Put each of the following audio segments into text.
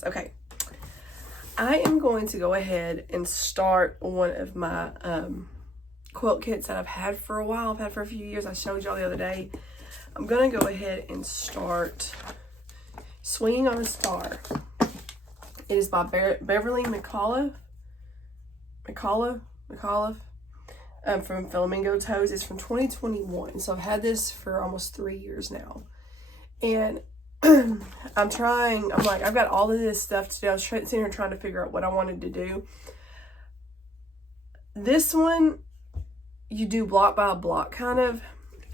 guys. Okay. I am going to go ahead and start one of my quilt kits that I've had for a while. I've had for a few years. I showed y'all the other day. I'm going to go ahead and start Swinging on a Star. It is by Beverly McAuliffe from Flamingo Toes. It's from 2021. So I've had this for almost 3 years now. And I've got all of this stuff to do. I was sitting here trying to figure out what I wanted to do. This one, you do block by block kind of.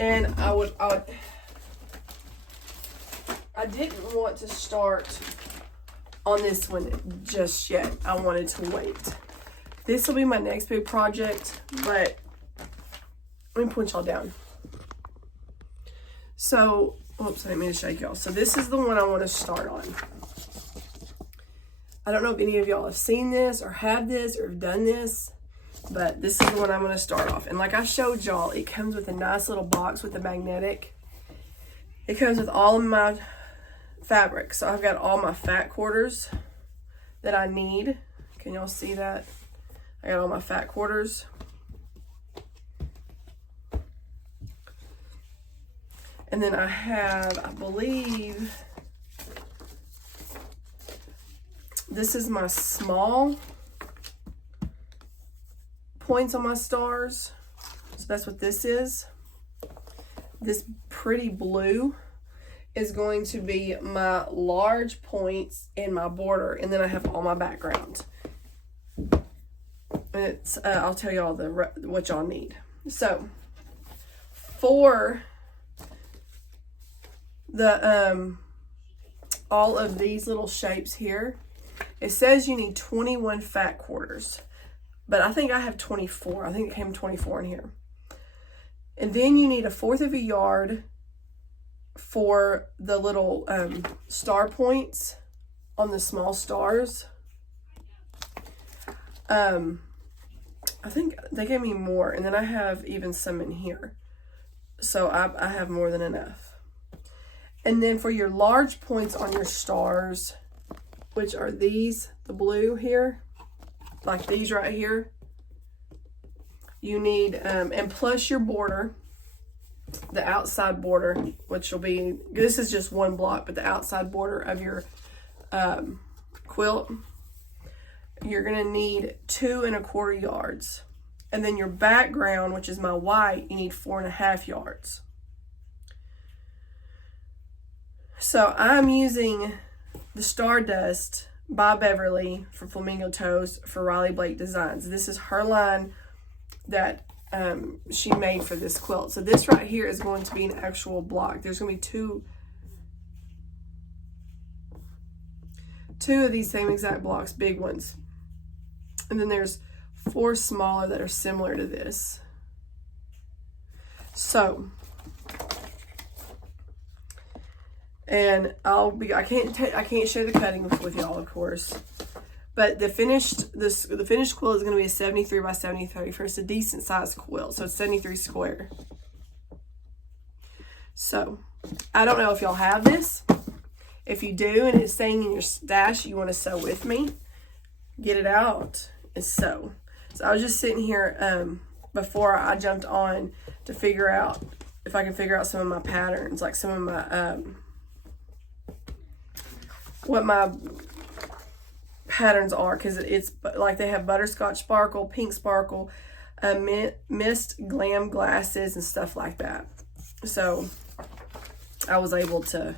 And I didn't want to start on this one just yet. I wanted to wait. This will be my next big project, but let me put y'all down. So, oops, I didn't mean to shake y'all. So this is the one I want to start on. I don't know if any of y'all have seen this or have this or have done this, but this is the one I'm going to start off. And like I showed y'all, it comes with a nice little box with a magnetic. It comes with all of my fabric. So I've got all my fat quarters that I need. Can y'all see that? I got all my fat quarters. And then I have, I believe, this is my small points on my stars. So that's what this is. This pretty blue is going to be my large points in my border. And then I have all my background. And it's, I'll tell y'all what y'all need. So for the all of these little shapes here, it says you need 21 fat quarters, but I think I have 24. I think it came 24 in here. And then you need 1/4 of a yard for the little star points on the small stars. I think they gave me more, and then I have even some in here, so I have more than enough. And then for your large points on your stars, which are these, the blue here, like these right here, you need, and plus your border, the outside border, which will be, this is just one block, but the outside border of your quilt, you're going to need 2 1/4 yards. And then your background, which is my white, you need 4 1/2 yards. So I'm using the Stardust by Beverly from Flamingo Toes for Riley Blake Designs. This is her line that she made for this quilt. So this right here is going to be an actual block. There's going to be two of these same exact blocks, big ones. And then there's 4 smaller that are similar to this. So, and I can't show the cutting with y'all, of course. But the finished quilt is going to be a 73 by 73 for it's a decent sized quilt. So it's 73 square. So I don't know if y'all have this. If you do and it's staying in your stash, you want to sew with me, get it out and sew. So I was just sitting here before I jumped on to figure out if I can figure out some of my patterns, like some of my what my patterns are, because it's like they have butterscotch sparkle, pink sparkle, mist glam glasses and stuff like that. So I was able to,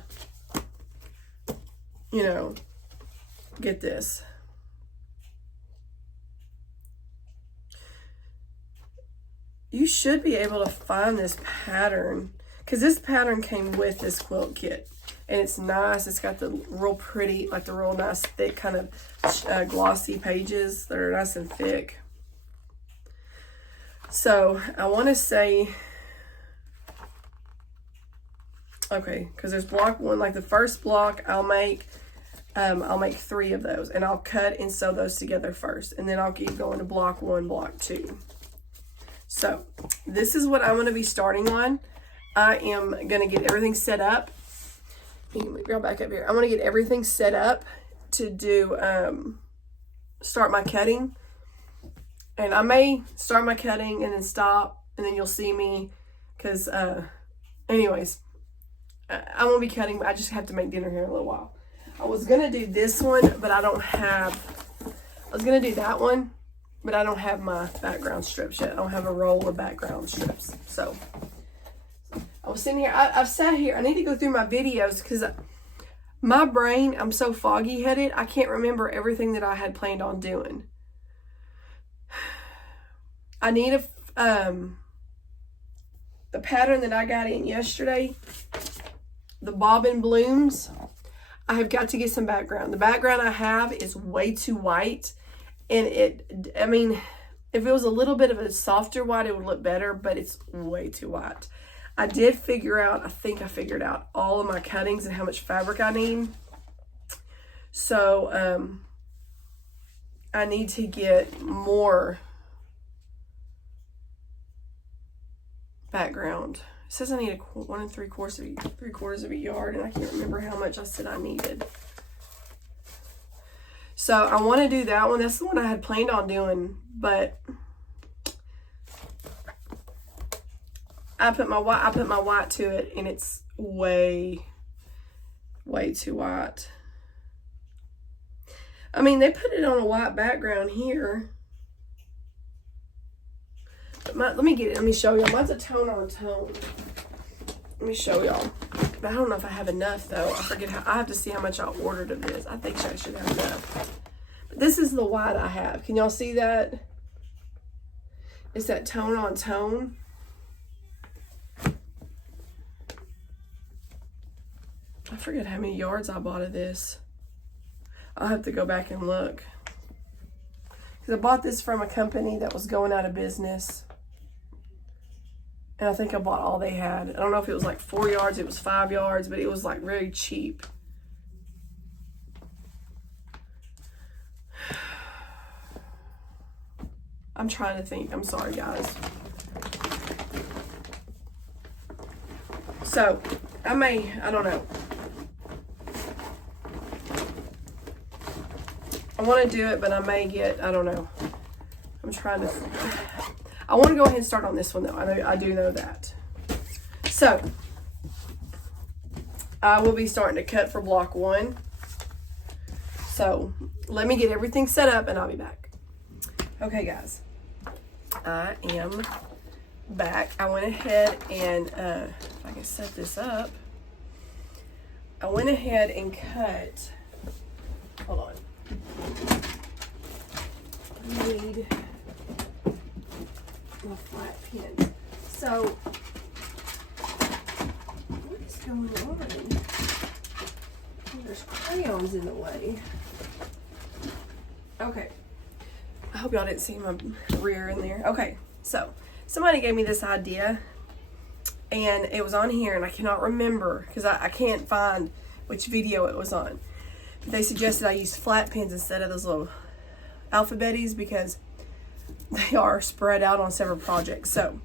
you know, get this. You should be able to find this pattern, because this pattern came with this quilt kit. And it's nice. It's got the real pretty, like the real nice thick kind of glossy pages that are nice and thick. So I want to say, okay, because there's block 1, like the first block I'll make 3 of those, and I'll cut and sew those together first, and then I'll keep going to block 1, block 2. So this is what I'm going to be starting on. I am going to get everything set up. Let me grab back up here. I'm going to get everything set up to do, start my cutting. And I may start my cutting and then stop, and then you'll see me, because, anyways, I won't be cutting, I just have to make dinner here in a little while. I was going to do this one, but I don't have, I was going to do that one, but I don't have my background strips yet. I don't have a roll of background strips. So, I was sitting here, I've sat here, I need to go through my videos, because my brain, I'm so foggy-headed, I can't remember everything that I had planned on doing. I need the pattern that I got in yesterday, the Bobbin Blooms. I have got to get some background. The background I have is way too white, and I mean, if it was a little bit of a softer white, it would look better, but it's way too white. I did figure out, I think I figured out all of my cuttings and how much fabric I need. So, I need to get more background. It says I need 1 3/4 of a yard, and I can't remember how much I said I needed. So I want to do that one. That's the one I had planned on doing, but I put my white to it, and it's way too white. I mean, they put it on a white background here. Let me get it. Let me show y'all. Mine's a tone on tone. Let me show y'all. But I don't know if I have enough, though. I forget how. I have to see how much I ordered of this. I think I should have enough. But this is the white I have. Can y'all see that? It's that tone on tone. I forget how many yards I bought of this. I'll have to go back and look. Because I bought this from a company that was going out of business. And I think I bought all they had. I don't know if it was like 4 yards, it was 5 yards, but it was like very cheap. I'm trying to think. I'm sorry, guys. So, I don't know. I want to do it, but I may get, I don't know. I'm trying to, I want to go ahead and start on this one, though. I do know that. So, I will be starting to cut for block 1. So, let me get everything set up, and I'll be back. Okay, guys. I am back. I went ahead and, if I can set this up, I went ahead and cut, hold on. I need my flat pins. So, what is going on? There's crayons in the way. Okay. I hope y'all didn't see my rear in there. Okay, so somebody gave me this idea, and it was on here, and I cannot remember because I can't find which video it was on. They suggested I use flat pins instead of those little alphabeties because they are spread out on several projects. So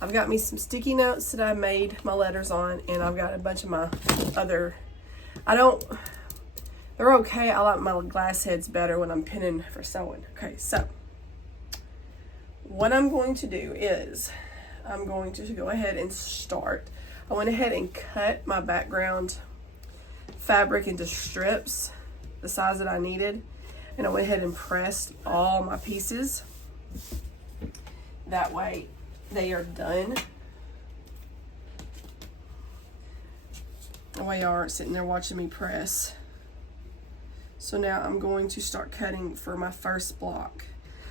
I've got me some sticky notes that I made my letters on, and I've got a bunch of my other, they're okay. I like my glass heads better when I'm pinning for sewing. Okay, so what I'm going to do is I'm going to go ahead and start. I went ahead and cut my background fabric into strips, the size that I needed, and I went ahead and pressed all my pieces. That way they are done. That way y'all aren't sitting there watching me press. So now I'm going to start cutting for my first block.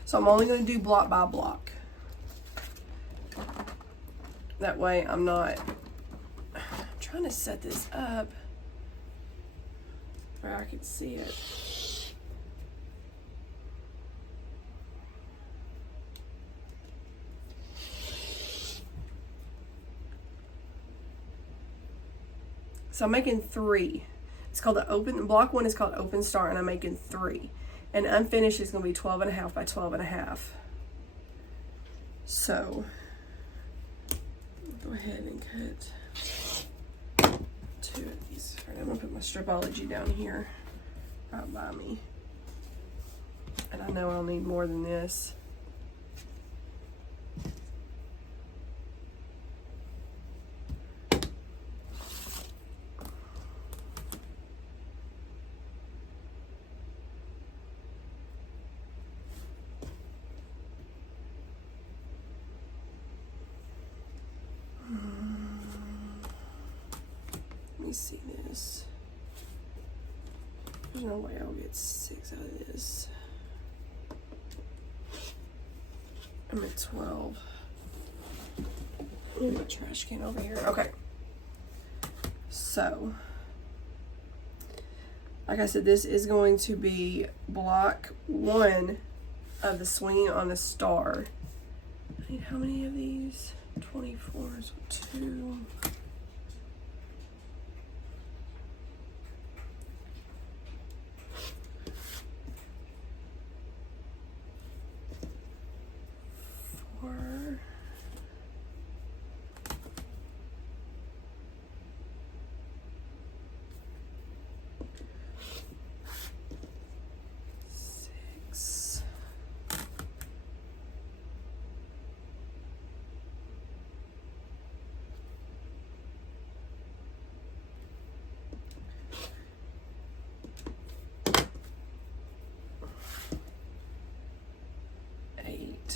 So I'm only going to do block by block. That way I'm trying to set this up where I can see it. So I'm making 3. It's called block 1 is called Open Start, and I'm making 3. And unfinished is going to be 12.5 by 12.5. So, go ahead and cut 2 of these. All right, I'm going to put my Stripology down here. right by me. And I know I'll need more than this. Let me see this. There's no way I'll get 6 out of this. I'm at 12. Move my trash can over here. Okay. So, like I said, this is going to be block 1 of the swinging on the star. I need how many of these? 24, so 2.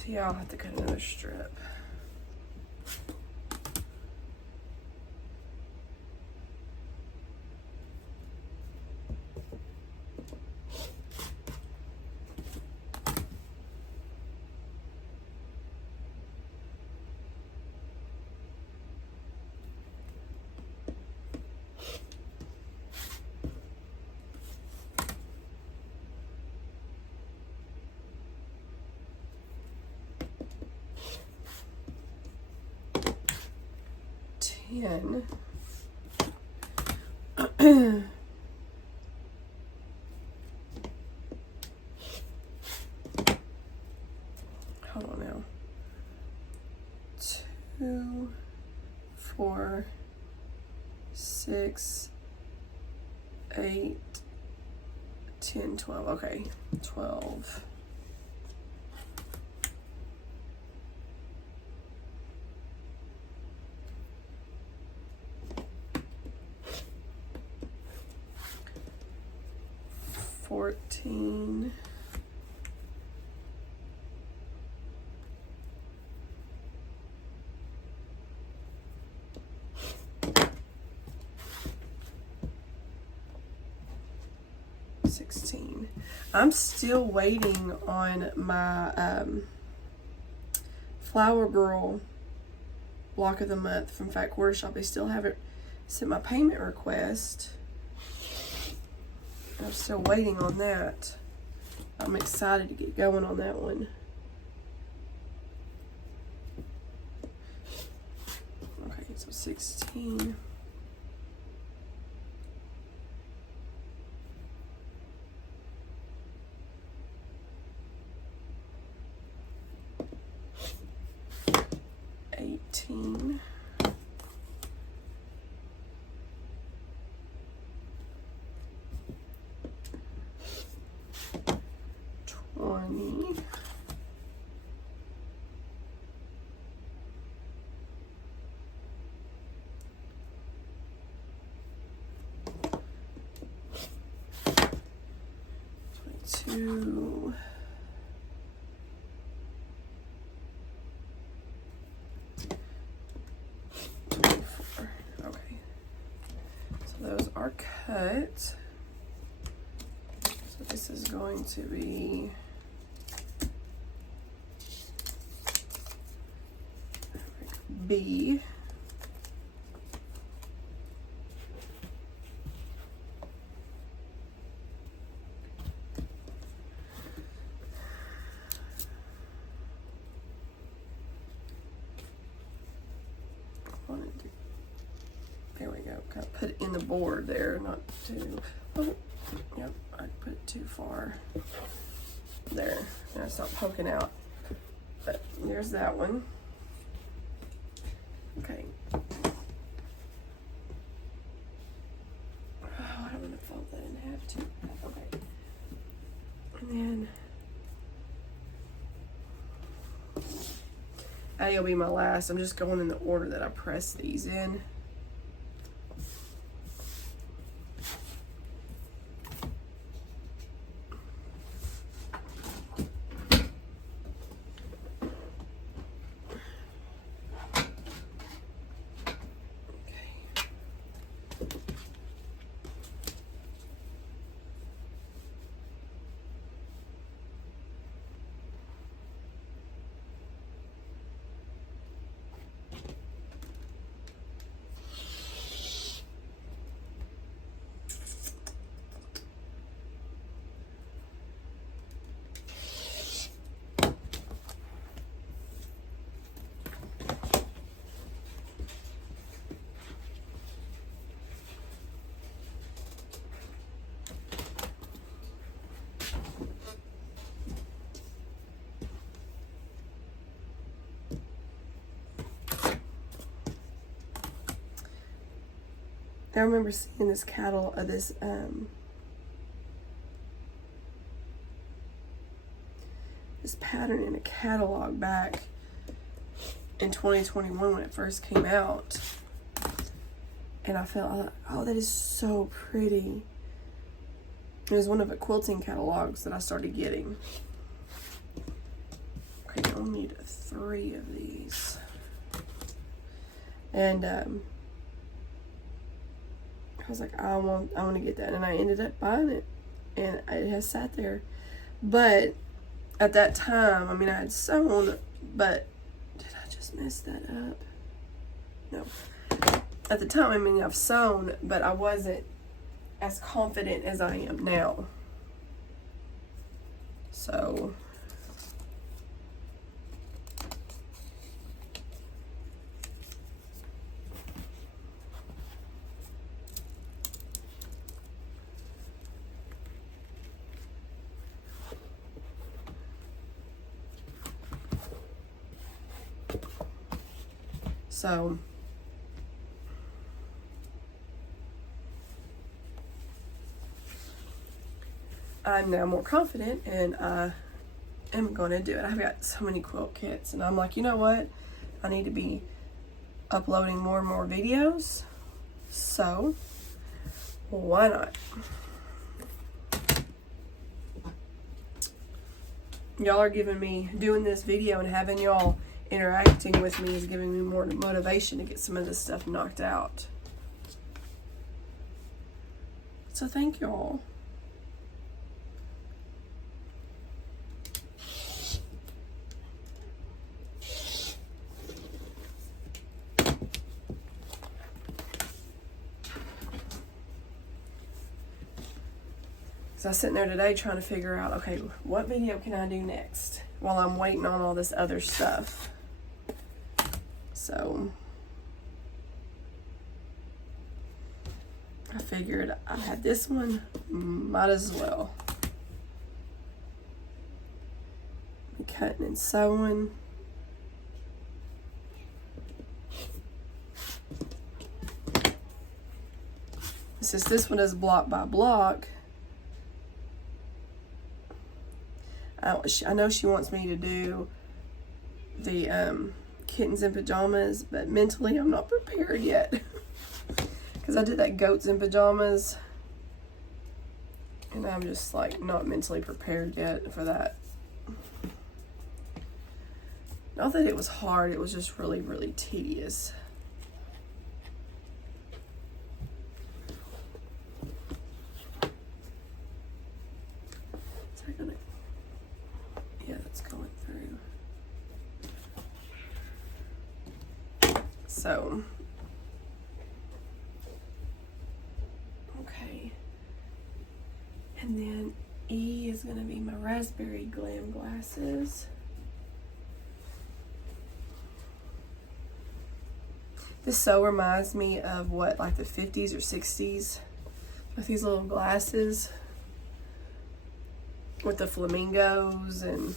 Yeah, I'll have to cut another strip. Hold on now. 2, 4, 6, 8, 10, 12. Okay, 12. $14. $16. I'm still waiting on my Flower Girl block of the month from Fat Quarter Shop. They still haven't sent my payment request. I'm still waiting on that. I'm excited to get going on that one. Okay, so 16. $18. $20. $22. $24. Okay. So those are cut. So this is going to be B. There we go. Kind of put it in the board there, not too. Oh, yep, I put it too far. There, and I stopped poking out. But there's that one. Okay. Oh, I don't want to fold that in half too. Okay. And then that'll be my last. I'm just going in the order that I press these in. I remember seeing this this pattern in a catalog back in 2021 when it first came out, and I thought, oh, that is so pretty. It was one of the quilting catalogs that I started getting. Okay, I'll need 3 of these, and I was like, I want to get that, and I ended up buying it, and it has sat there. But at that time, I mean, I had sewn, but did I just mess that up? No. At the time, I mean, I've sewn, but I wasn't as confident as I am now. So I'm now more confident, and I am going to do it. I've got so many quilt kits, and I'm like, you know what? I need to be uploading more and more videos. So why not? Y'all are giving me, doing this video and having y'all interacting with me is giving me more motivation to get some of this stuff knocked out. So thank y'all. I was sitting there today trying to figure out, okay, what video can I do next while I'm waiting on all this other stuff. So I figured I had this one, might as well. I'm cutting and sewing. Since this one is block by block, I know she wants me to do the kittens in pajamas, but mentally I'm not prepared yet. Because I did that goats in pajamas, and I'm just like not mentally prepared yet for that. Not that it was hard, it was just really, really tedious. Is that gonna... Yeah, that's going through. So, okay. And then E is going to be my raspberry glam glasses. This so reminds me of what, like the 50s or 60s, with these little glasses with the flamingos and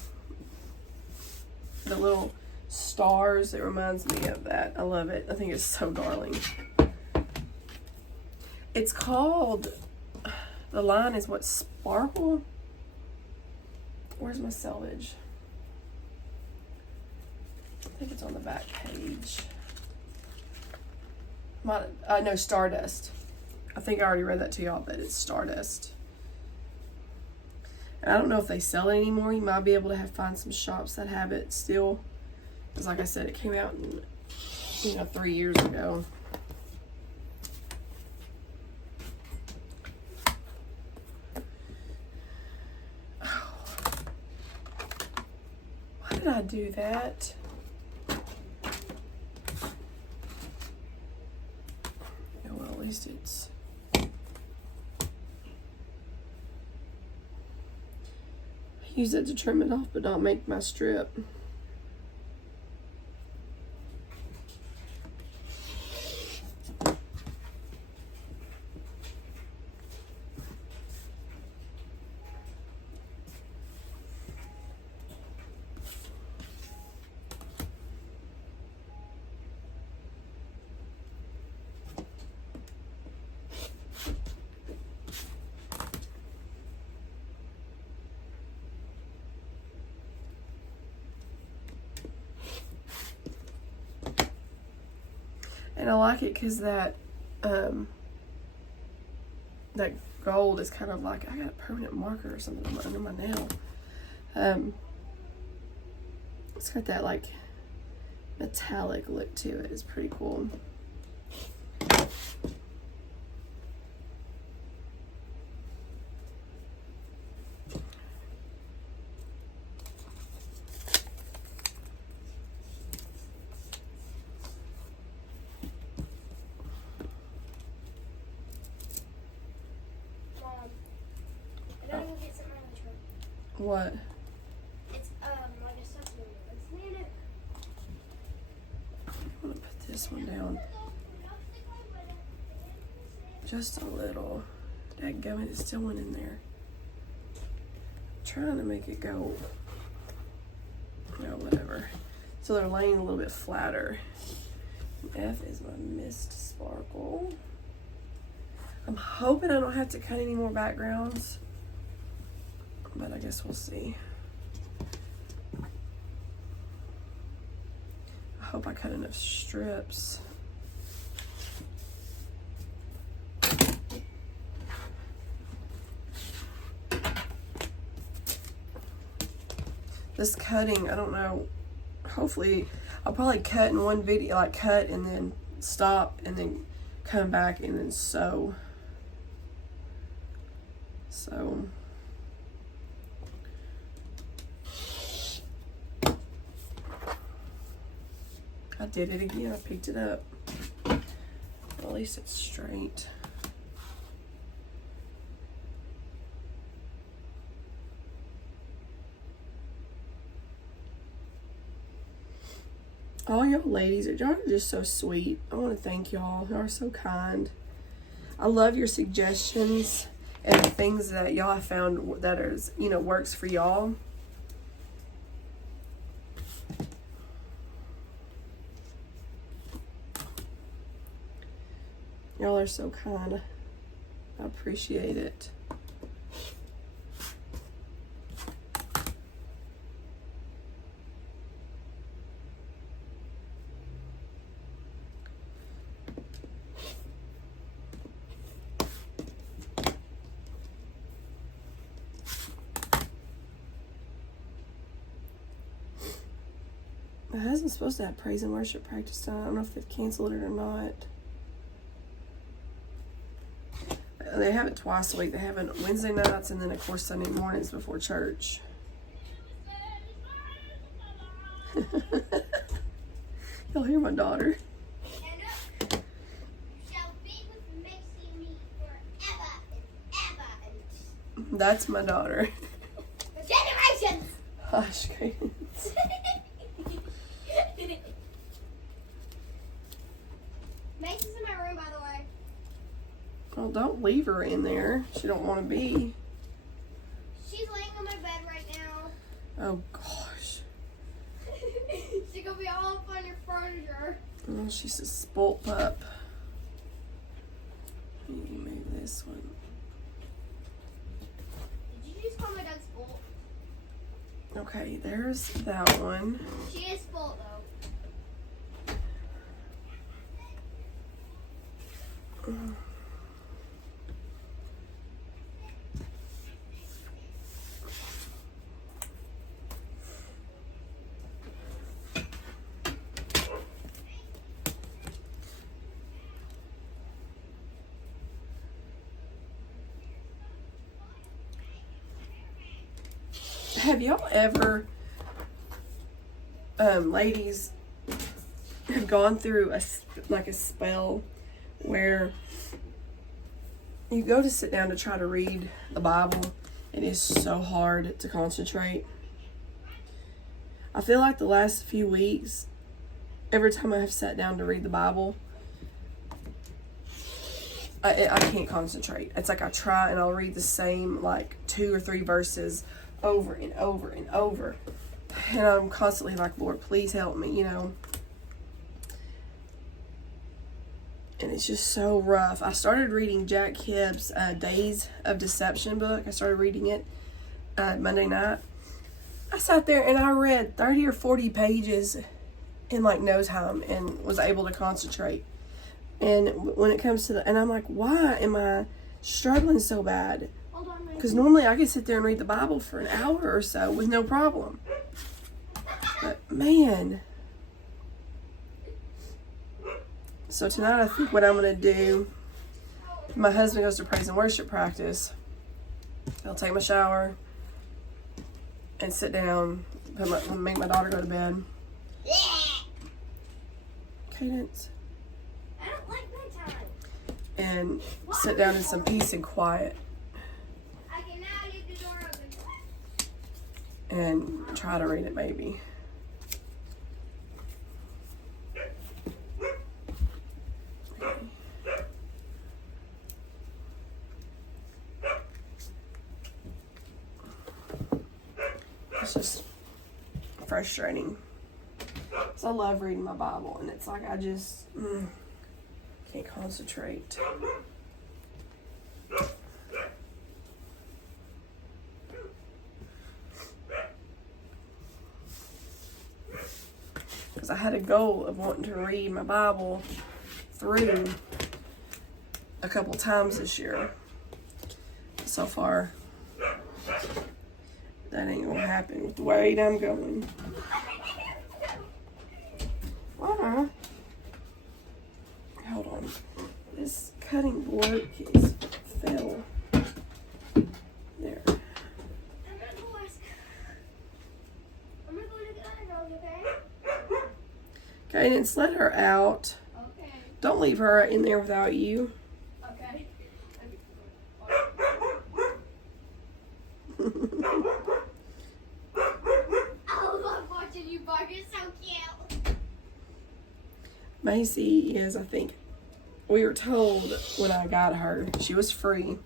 the little stars. It reminds me of that. I love it. I think it's so darling. It's called, the line is what, Sparkle? Where's my selvage? I think it's on the back page. No, Stardust. I think I already read that to y'all, but it's Stardust. And I don't know if they sell it anymore. You might be able to find some shops that have it still. Because like I said, it came out in, 3 years ago. Oh. Why did I do that? Yeah, well, at least it's... use it to trim it off, but not make my strip. And I like it because that gold is kind of like, I got a permanent marker or something under my nail. It's got that like metallic look to it. It's pretty cool. What? It's like a supplement. It's near it. I'm gonna put this one down just a little. Dadgummit, it still went in there. I'm trying to make it go. No, whatever. So they're laying a little bit flatter. F is my mist sparkle. I'm hoping I don't have to cut any more backgrounds, but I guess we'll see. I hope I cut enough strips. This cutting, I don't know, hopefully I'll probably cut in one video, like cut and then stop and then come back and then sew. So I did it again. I picked it up. Well, at least it's straight. All y'all ladies, y'all are just so sweet. I want to thank y'all. Y'all are so kind. I love your suggestions and the things that y'all have found that is, works for y'all. Y'all are so kind. I appreciate it. My husband's supposed to have praise and worship practice tonight. I don't know if they've canceled it or not. They have it twice a week. They have it Wednesday nights and then, of course, Sunday mornings before church. Y'all hear my daughter? That's my daughter. For generations! Hush, Cadence. Mason's in my room, by the way. Well, don't leave her in there. She don't want to be. She's laying on my bed right now. Oh, gosh. She's gonna be all up on your furniture. Oh, she's a spoilt pup. Let me move this one. Did you just call my dog spoiled? Okay, there's that one. She is full though. Have y'all ever, ladies, have gone through a spell where you go to sit down to try to read the Bible? It is so hard to concentrate. I feel like the last few weeks, every time I have sat down to read the Bible, I can't concentrate. It's like I try and I'll read the same like 2 or 3 verses over and over and over. And I'm constantly like, Lord, please help me, you know. And it's just so rough. I started reading Jack Hibbs' Days of Deception book. I started reading it Monday night. I sat there and I read 30 or 40 pages in like no time and was able to concentrate. And when it comes to and I'm like, why am I struggling so bad? Because normally I could sit there and read the Bible for an hour or so with no problem. But man. So tonight I think what I'm going to do, my husband goes to praise and worship practice. I'll take my shower and sit down, make my daughter go to bed. Cadence. I don't like bedtime. And sit down in some peace and quiet. I can now leave the door open. And try to read it maybe. It's just frustrating. So I love reading my Bible, and it's like I just can't concentrate. Because I had a goal of wanting to read my Bible through a couple times this year. So far, that ain't gonna happen with the way I'm going. Why? Hold on. This cutting board is fell. There. I'm gonna go to the other dog, okay? Cadence, let her out. Okay. Don't leave her in there without you. Okay. I love watching you bark. It's so cute. Macy is, I think, we were told when I got her, she was free,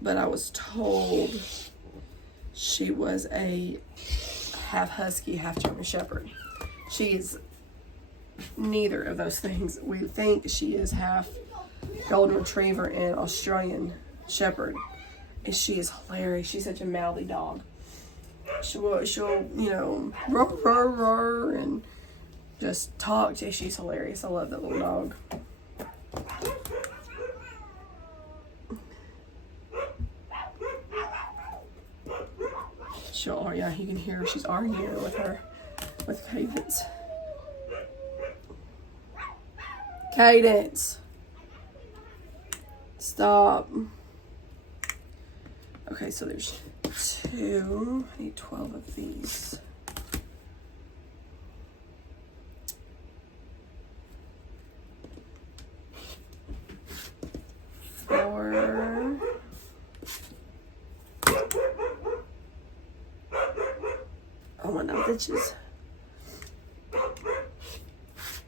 but I was told she was a half husky, half German shepherd. She is neither of those things. We think she is half golden retriever and Australian shepherd, and she is hilarious. She's such a mouthy dog. She'll you know, roar, roar, roar, and just talk. She's hilarious. I love that little dog. Oh yeah, you can hear her. She's arguing with Cadence. Cadence. Stop. Okay, so there's 2. I need 12 of these. Oh my God, bitches.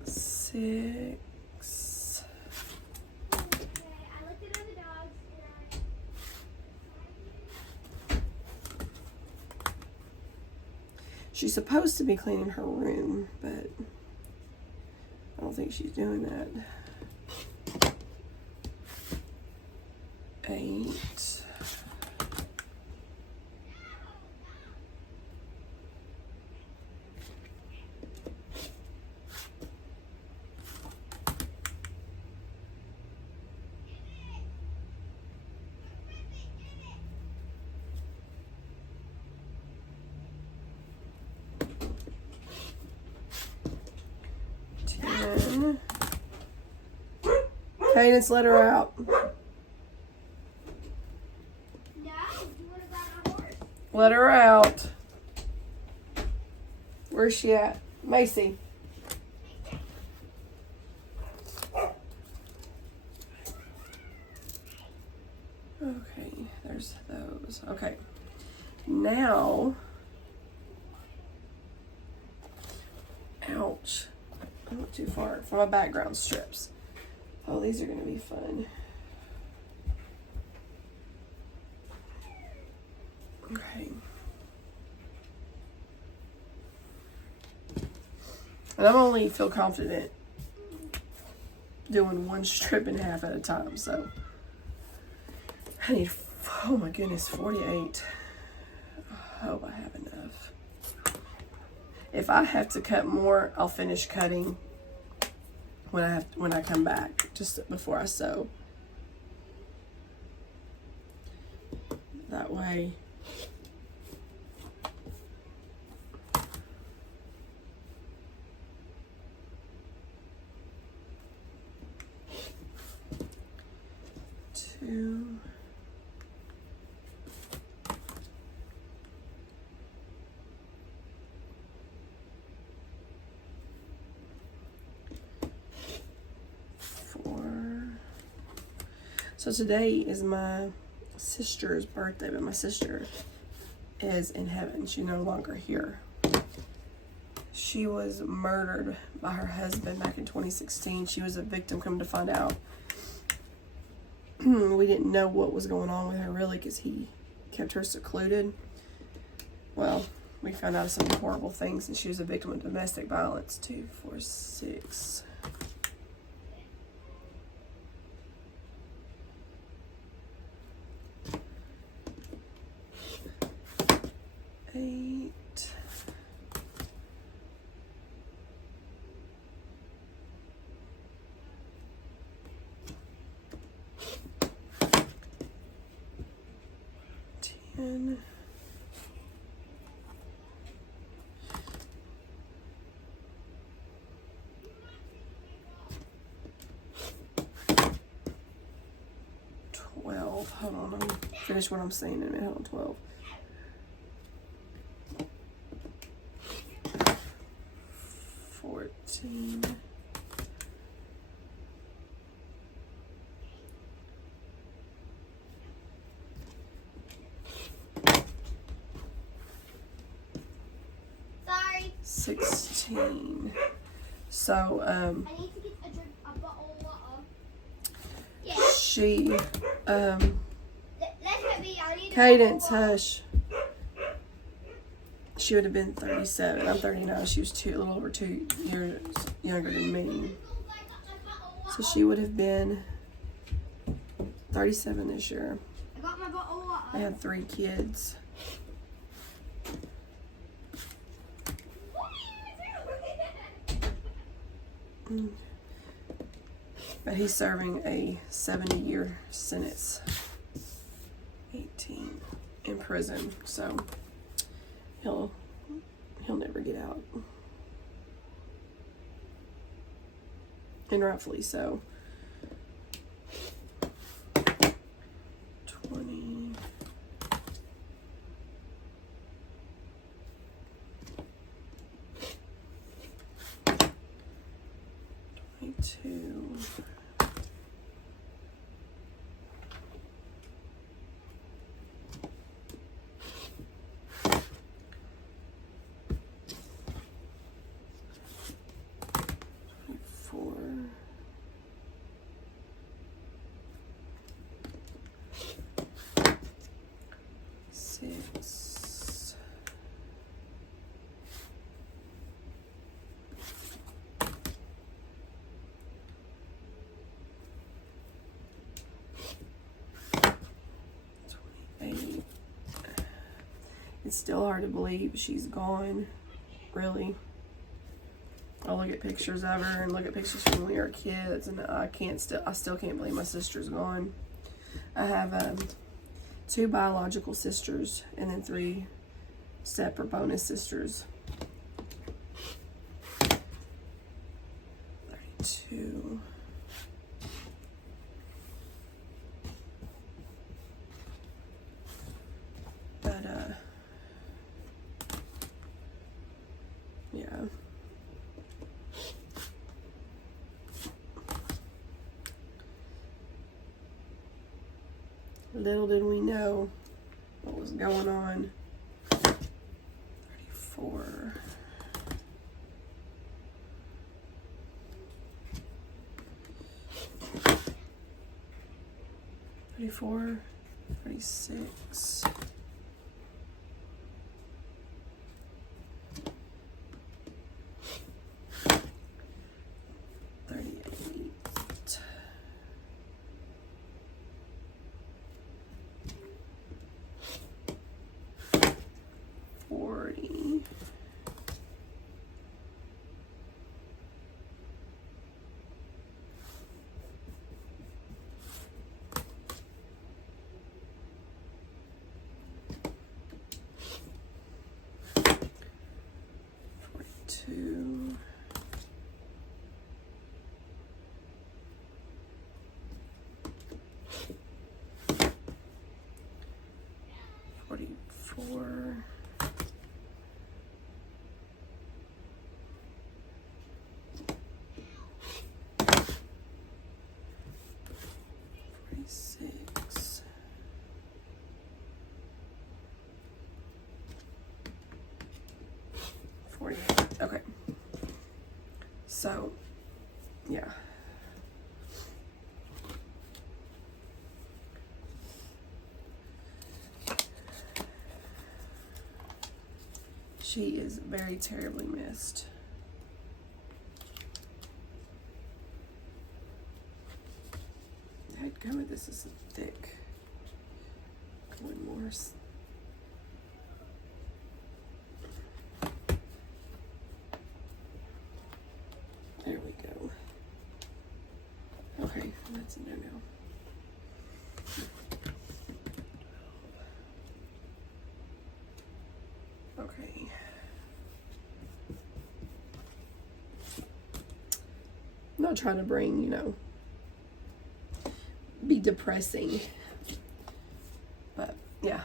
6. I looked at other dogs. She's supposed to be cleaning her room, but I don't think she's doing that. 8. Cadence, let her out. No, you would have got a horse. Let her out. Where's she at? Macy. Okay, there's those. Okay. Now, ouch. I went too far for my background strips. Oh, these are going to be fun. Okay. And I'm only feel confident doing one strip and a half at a time, so I need, oh my goodness, 48. I hope I have enough. If I have to cut more, I'll finish cutting when I come back, just before I sew. That way. Two. So today is my sister's birthday, but my sister is in heaven. She's no longer here. She was murdered by her husband back in 2016. She was a victim, come to find out. We didn't know what was going on with her really because he kept her secluded. Well, we found out some horrible things, and she was a victim of domestic violence. 2, 4, 6. 8. 10. 12. Hold on, let me finish what I'm saying in a minute. Hold on, 12. 14. 16. So, I need to get a bottle of water. Yeah. she, Let's get me. I need Cadence, hush. She would have been 37. I'm 39. She was a little over 2 years younger than me. So she would have been 37 this year. I got my bottle of water. I had 3 kids. But he's serving a 70-year sentence. 18 in prison, so he'll never get out. And rightfully so. 20. 22. 24. 6. 28. It's still hard to believe she's gone, really. I'll look at pictures of her and look at pictures from when we were kids, and I still can't believe my sister's gone. I have 2 biological sisters and then 3 separate bonus sisters. 32. Little did we know what was going on. 34. 34, 36. 38. 40. 42. 44. 46. 48. Okay. So, yeah. She is very terribly missed. Dadgummit, this is thick. Going more. There we go. Okay, that's in there now. Okay. I'm not trying to bring, be depressing. But yeah.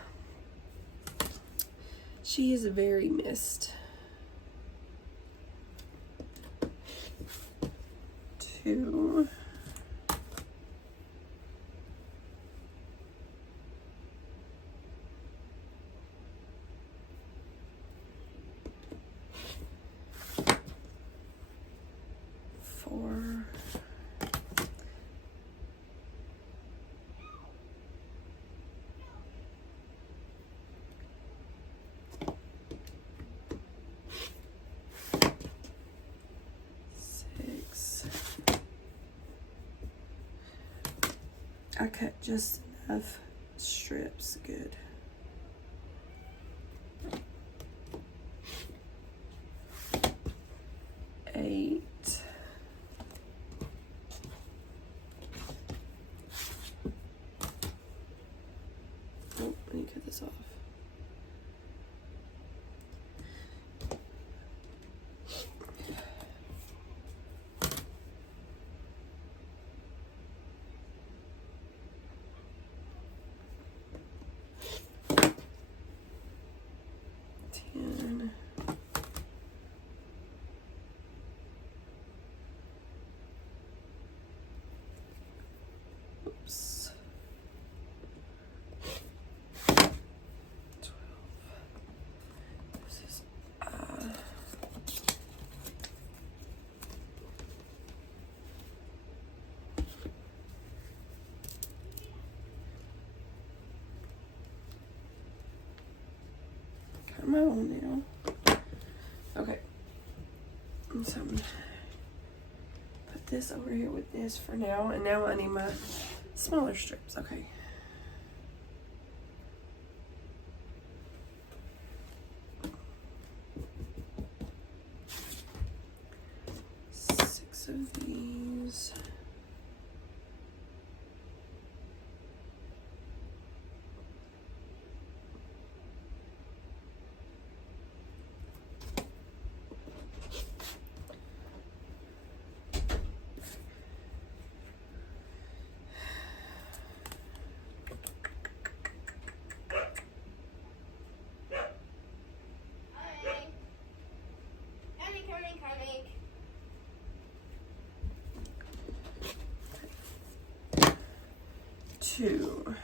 She is very missed. 2. 4. 6. I cut just enough strips. Good. 8. Oh, I need to cut this off. 10. 12. This is come on now. Okay. So I'm gonna put this over here with this for now, and now I need my smaller strips. Okay. Six of these. Coming. 2.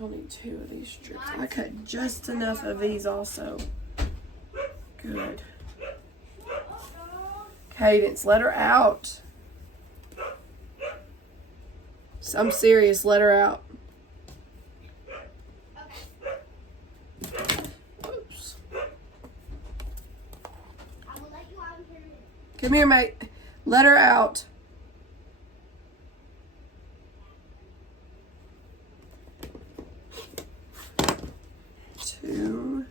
I'll need 2 of these strips. I cut just enough of these also. Good. Cadence, let her out. I'm serious, let her out. Oops. I will let you out in 10 minutes. Come here, mate. Let her out. Two.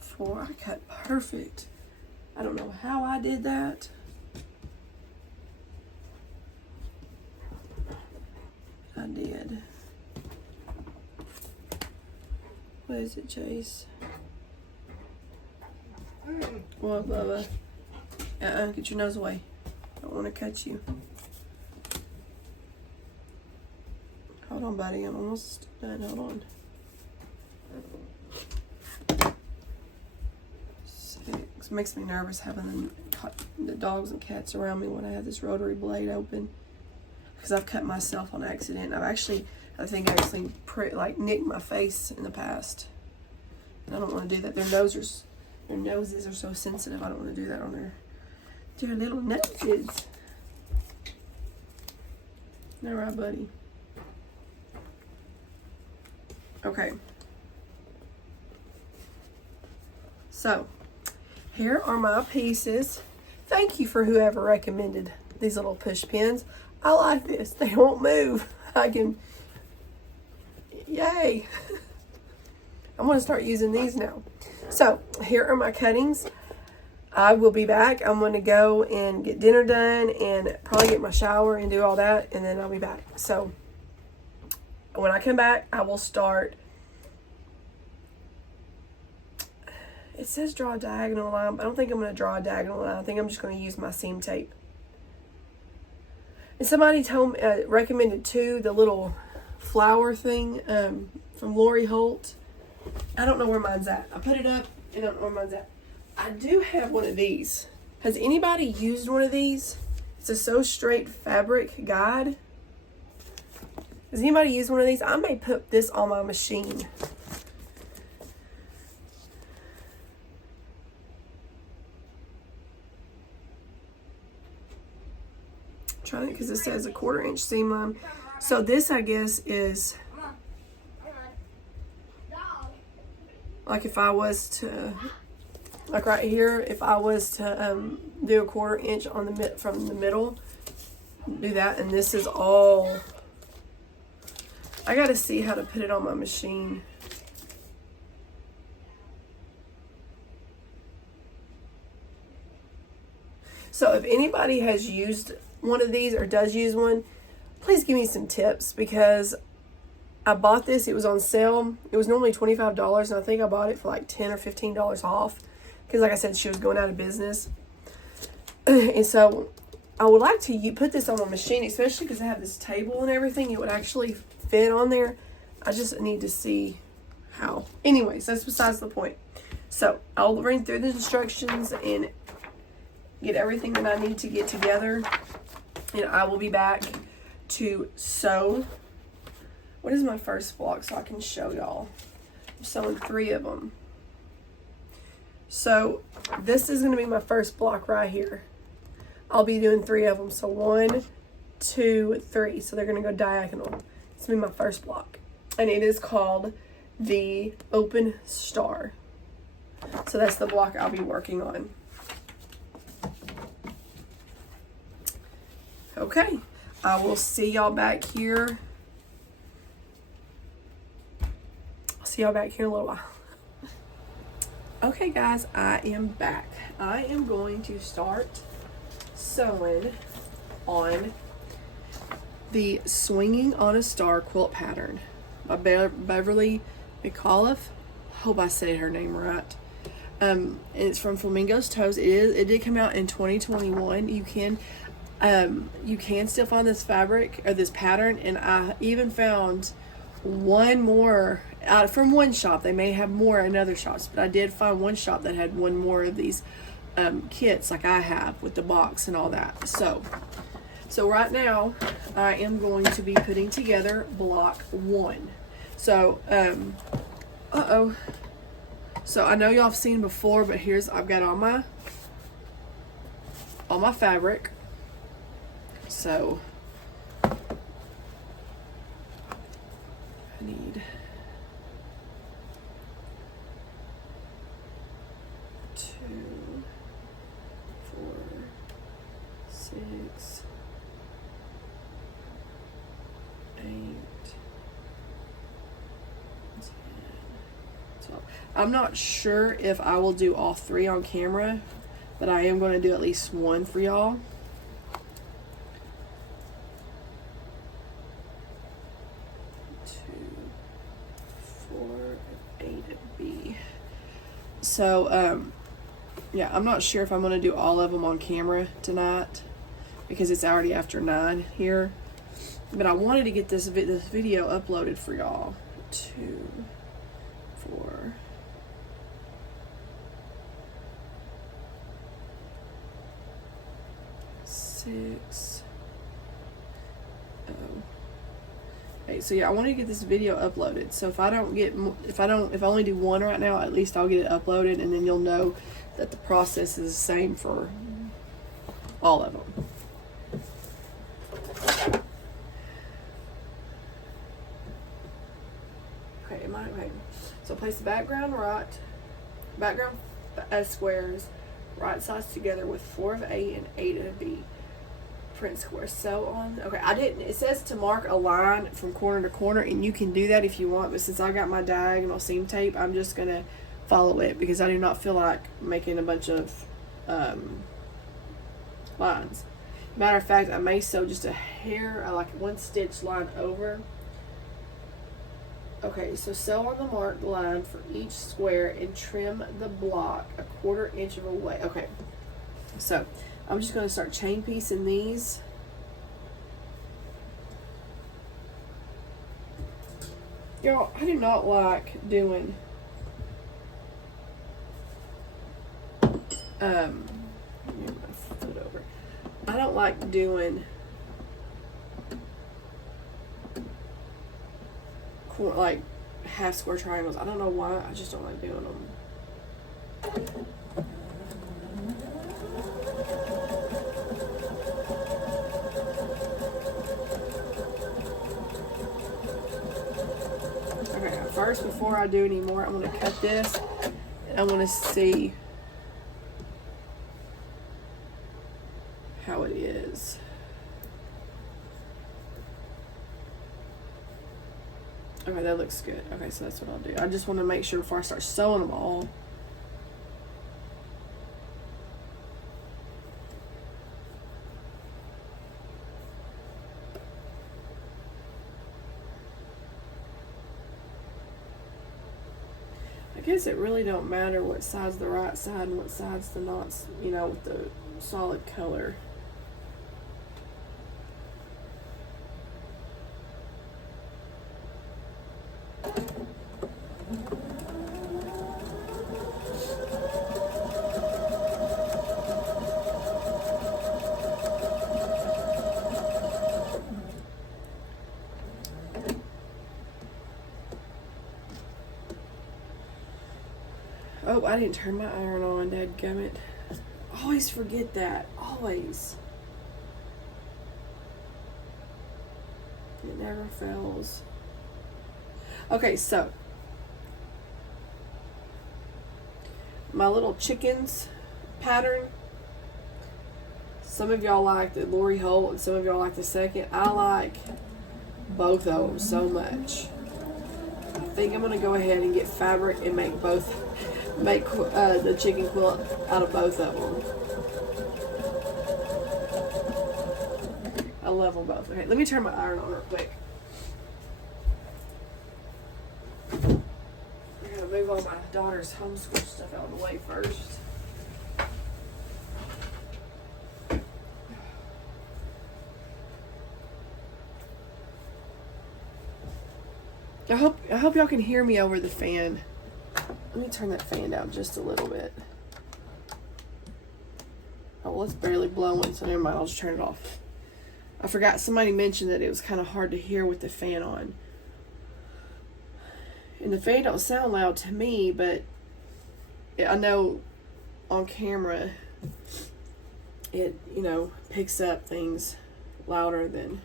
Four. I cut perfect. I don't know how I did that. I did. What is it, Chase? What, Bubba? Get your nose away. I don't want to cut you. Hold on, buddy. I'm almost done. Hold on. 6. Makes me nervous having the dogs and cats around me when I have this rotary blade open. Because I've cut myself on accident. I think I actually nicked my face in the past. And I don't want to do that. Their noses are so sensitive. I don't want to do that on their little noses. All right, buddy. Okay. So, here are my pieces. Thank you for whoever recommended these little push pins. I like this. They won't move. I can... Yay. I'm going to start using these now. So, here are my cuttings. I will be back. I'm going to go and get dinner done and probably get my shower and do all that, and then I'll be back. So, when I come back, I will start... It says draw a diagonal line, but I don't think I'm going to draw a diagonal line. I think I'm just going to use my seam tape. And somebody told me, recommended too, the little flower thing from Lori Holt. I don't know where mine's at. I put it up and I don't know where mine's at. I do have one of these. Has anybody used one of these? It's a Sew Straight fabric guide. Has anybody used one of these? I may put this on my machine. Trying it because it says a 1/4 inch seam line. So this, I guess, is like if I was to, like right here, if I was to do a 1/4 inch on the from the middle, do that, and this is all. I got to see how to put it on my machine. So if anybody has used one of these or does use one, please give me some tips, because I bought this. It was on sale. It was normally $25, and I think I bought it for like $10 or $15 off, because like I said, she was going out of business. And so I would like to put this on my machine, especially because I have this table and everything. It would actually fit on there. I just need to see how. Anyways, that's besides the point. So I'll read through the instructions and get everything that I need to get together, and I will be back to sew. What is my first block so I can show y'all? I'm sewing 3 of them. So this is going to be my first block right here. I'll be doing 3 of them. So 1, 2, 3. So they're going to go diagonal. It's going to be my first block. And it is called the Open Star. So that's the block I'll be working on. Okay, I will see y'all back here. I'll see y'all back here in a little while. Okay, guys, I am back. I am going to start sewing on the Swinging on a Star quilt pattern by Beverly McAuliffe. Hope I said her name right. And it's from Flamingo's Toes. It did come out in 2021. You can still find this fabric or this pattern, and I even found one more out from one shop. They may have more in other shops, but I did find one shop that had one more of these kits like I have with the box and all that. So right now I am going to be putting together block 1. So so I know y'all have seen before, but I've got all my fabric. So I need 2, 4, 6, 8, 10, 12. I'm not sure if I will do all 3 on camera, but I am going to do at least 1 for y'all. 2, 4, 8B. So, yeah, I'm not sure if I'm going to do all of them on camera tonight because it's already after 9 here. But I wanted to get this video uploaded for y'all. 2, 4, 6, 8. So yeah, I want to get this video uploaded. So if I only do 1 right now, at least I'll get it uploaded, and then you'll know that the process is the same for all of them. Okay, so place the background squares right sides together with 4 of A and 8 of B. Print square. So on. Okay, it says to mark a line from corner to corner, and you can do that if you want, but since I got my diagonal seam tape, I'm just gonna follow it because I do not feel like making a bunch of lines. Matter of fact, I may sew just a hair, like 1 stitch line over. Okay, so sew on the marked line for each square and trim the block 1/4 inch away. Okay, so I'm just going to start chain piecing these. Y'all, I do not like doing let me move my foot over. I don't like doing like half square triangles. I don't know why. I just don't like doing them. Okay, first, before I do any more, I'm going to cut this, and I'm going to see how it is. Okay, that looks good. Okay, so that's what I'll do. I just want to make sure before I start sewing them all. I guess it really don't matter what side's the right side and what side's the not, you know, with the solid color. Oh, I didn't turn my iron on, dadgummit. Always forget that. Always. It never fails. Okay, so my little chickens pattern. Some of y'all like the Lori Holt and some of y'all like the second. I like both of them so much. I think I'm gonna go ahead and get fabric and make the chicken quilt out of both of them. I love them both. Okay, let me turn my iron on real quick. I'm gonna move all my daughter's homeschool stuff out of the way first. I hope y'all can hear me over the fan. Let me turn that fan down just a little bit. Oh, well, it's barely blowing, so never mind. I'll just turn it off. I forgot somebody mentioned that it was kind of hard to hear with the fan on. And the fan don't sound loud to me, but I know on camera it, you know, picks up things louder than.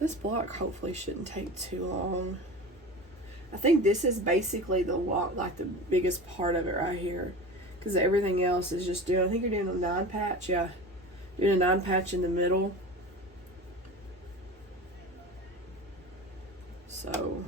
This block hopefully shouldn't take too long. I think this is basically the lock, like the biggest part of it right here, because everything else is just doing. I think you're doing a 9 patch, yeah, doing a 9 patch in the middle. So.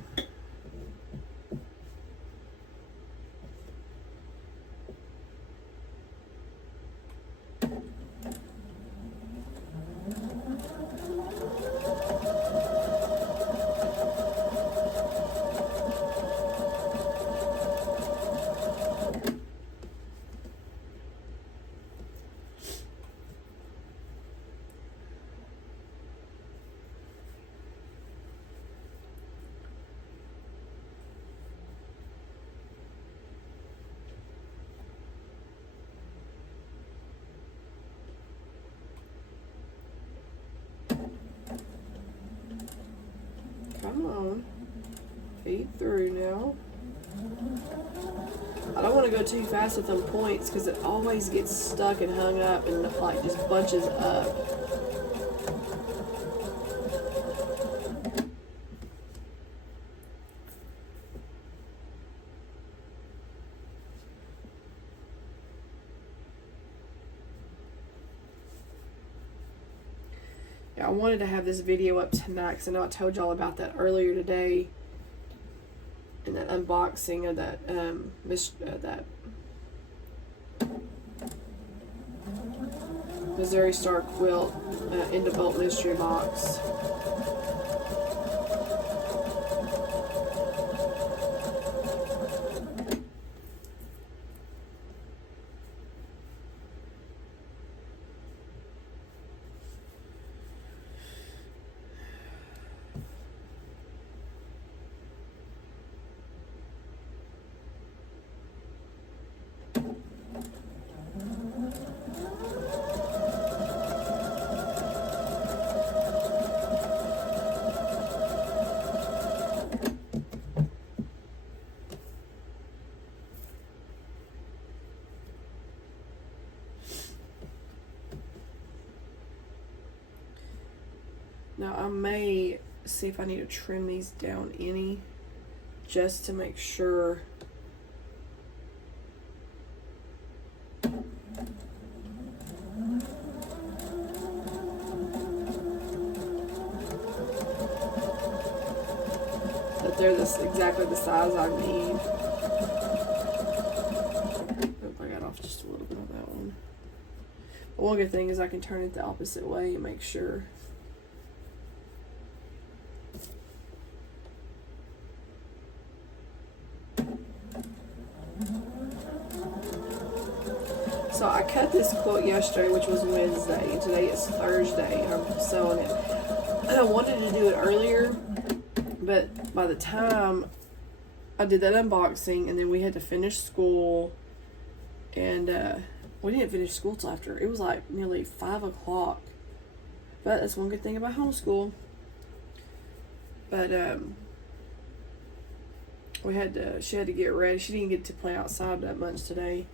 Come on. Feed through now. I don't want to go too fast with them points because it always gets stuck and hung up and like just bunches up. Yeah, I wanted to have this video up tonight because I know I told y'all about that earlier today. And that unboxing of that that Missouri Star Quilt Indavolt mystery box. Now I may see if I need to trim these down any, just to make sure. That they're exactly the size I need. Oh, I got off just a little bit on that one. But one good thing is I can turn it the opposite way and make sure. So I cut this quilt yesterday, which was Wednesday, and today is Thursday, and I'm sewing it. And I wanted to do it earlier, but by the time I did that unboxing, and then we had to finish school, and we didn't finish school till after, it was like nearly 5 o'clock. But that's one good thing about homeschool. But she had to get ready. She didn't get to play outside that much today.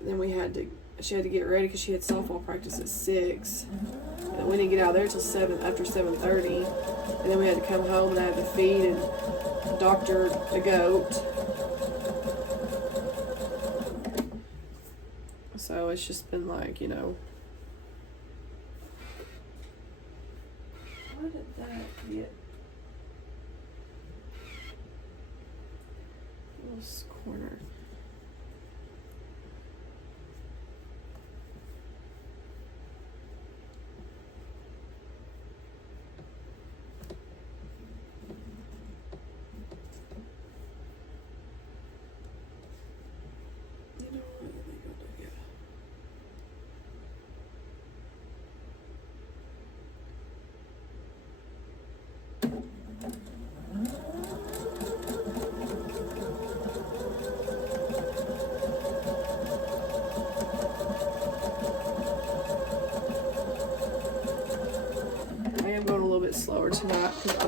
Then she had to get ready because she had softball practice at 6. And we didn't get out there till 7, after 7:30. And then we had to come home and I had to feed and doctor the goat. So it's just been like, you know. Why did that get this corner?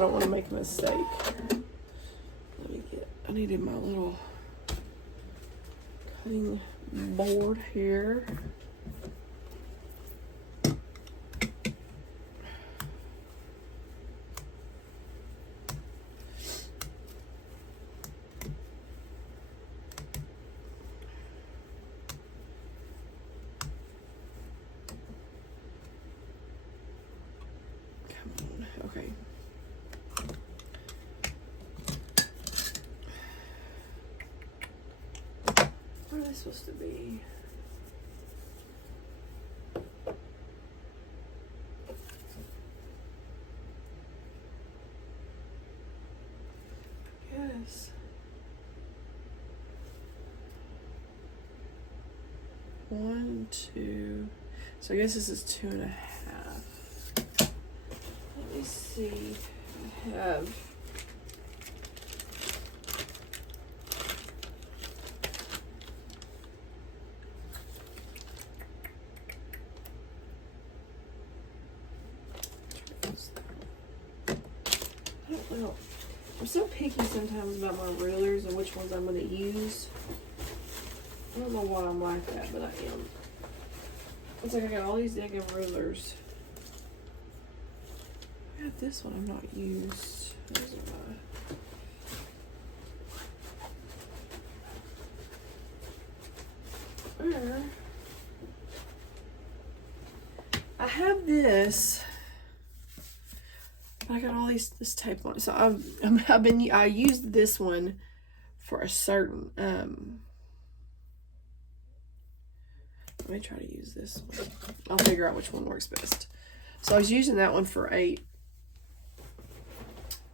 don't want to make a mistake. I needed my little cutting board here. Okay. What are they supposed to be? Yes. 1, 2. So I guess this is 2.5. Let me see. I have. I don't know. I'm so picky sometimes about my rulers and which ones I'm going to use. I don't know why I'm like that, but I am. It's like I got all these digging rulers. I got this one I've not used. Those are where? I have this. I got all this tape on it. So I used this one for a certain let me try to use this one. I'll figure out which one works best. So I was using that one for a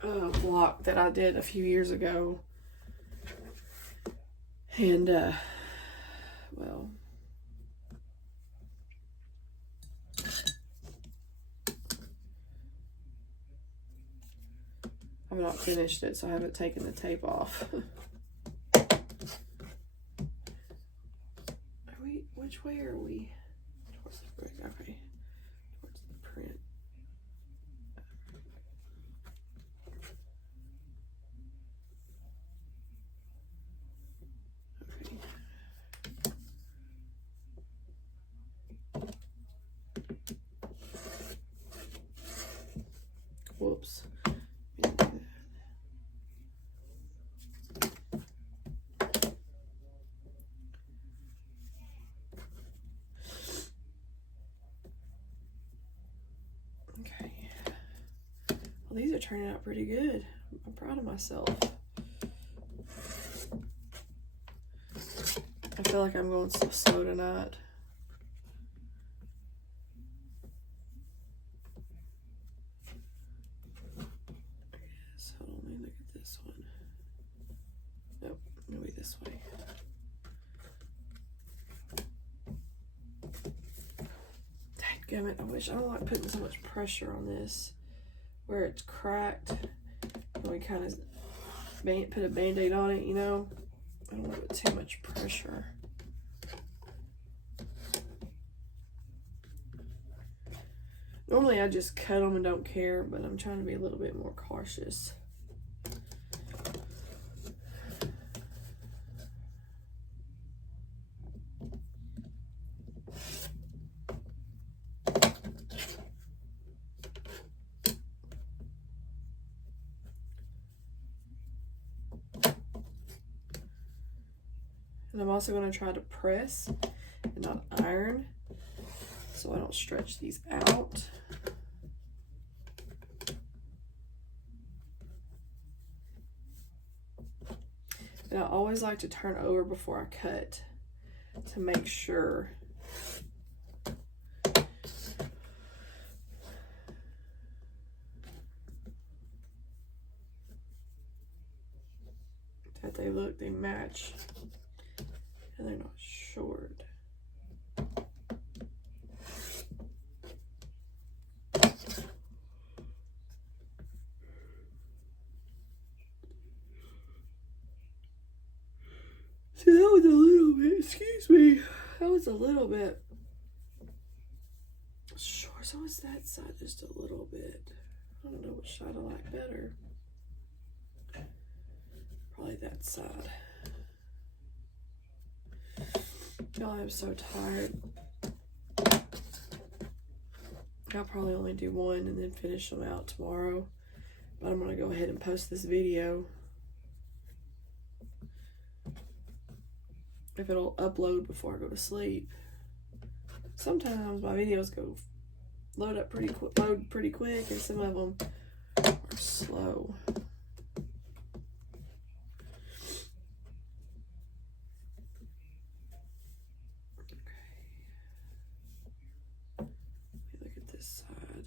block that I did a few years ago. And, well, I've not finished it, so I haven't taken the tape off. Which way are we? Towards the brick, okay. Towards the print. Okay. Whoops. These are turning out pretty good. I'm proud of myself. I feel like I'm going so slow tonight. So let me look at this one. Nope, maybe this way. Dadgummit, I don't like putting so much pressure on this. Where it's cracked, and we kind of put a band-aid on it, you know. I don't want to put too much pressure. Normally I just cut them and don't care, but I'm trying to be a little bit more cautious. And I'm also going to try to press and not iron so I don't stretch these out. And I always like to turn over before I cut to make sure that they match. And they're not short. See, that was a little bit, excuse me, that was a little bit short. So is that side just a little bit. I don't know which side I like better. Probably that side. Y'all, I'm so tired. I'll probably only do one and then finish them out tomorrow. But I'm going to go ahead and post this video. If it'll upload before I go to sleep. Sometimes my videos load pretty quick, and some of them are slow. Look at this side.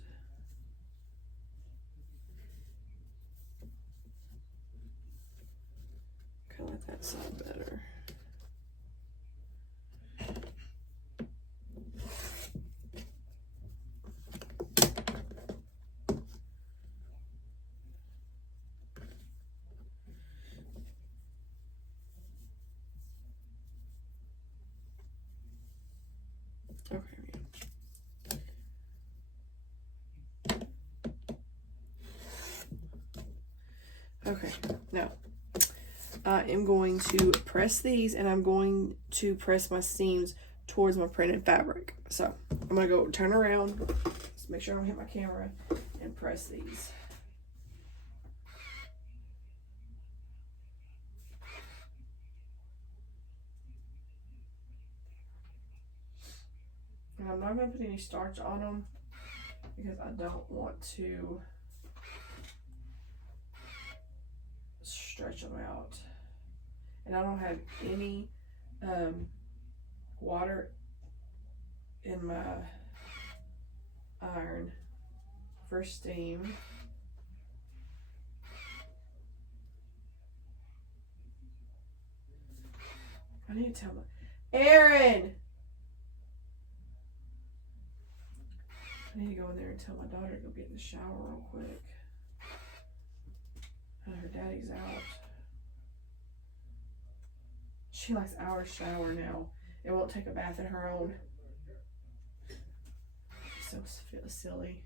Kind of like that side better. Okay, now I am going to press these, and I'm going to press my seams towards my printed fabric. So I'm going to go turn around, just make sure I don't hit my camera, and press these. And I'm not going to put any starch on them because I don't want to stretch them out. And I don't have any water in my iron for steam. I need to tell my Aaron. I need to go in there and tell my daughter to go get in the shower real quick. Her daddy's out. She likes our shower now. It won't take a bath in her own. She's so silly.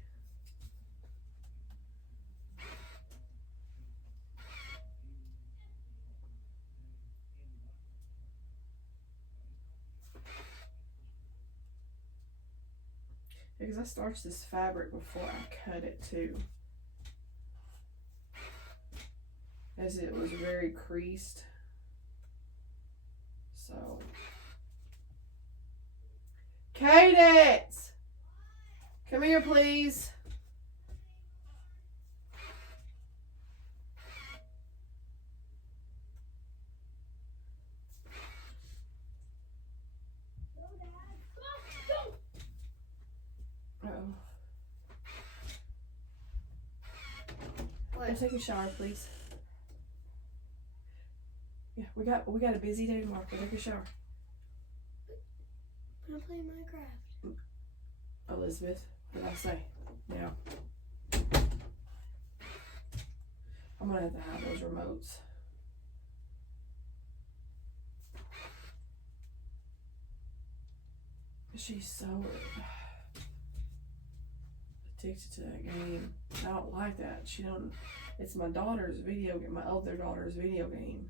Because I starched this fabric before I cut it too, as it was very creased. So, Cadence, come here, please. Uh-oh. Go take a shower, please. Yeah, we got a busy day tomorrow. Go take a shower. I'm gonna play Minecraft. Elizabeth, what did I say? Now. I'm gonna have to have those remotes. She's so addicted to that game. I don't like that. It's my daughter's video game, my older daughter's video game.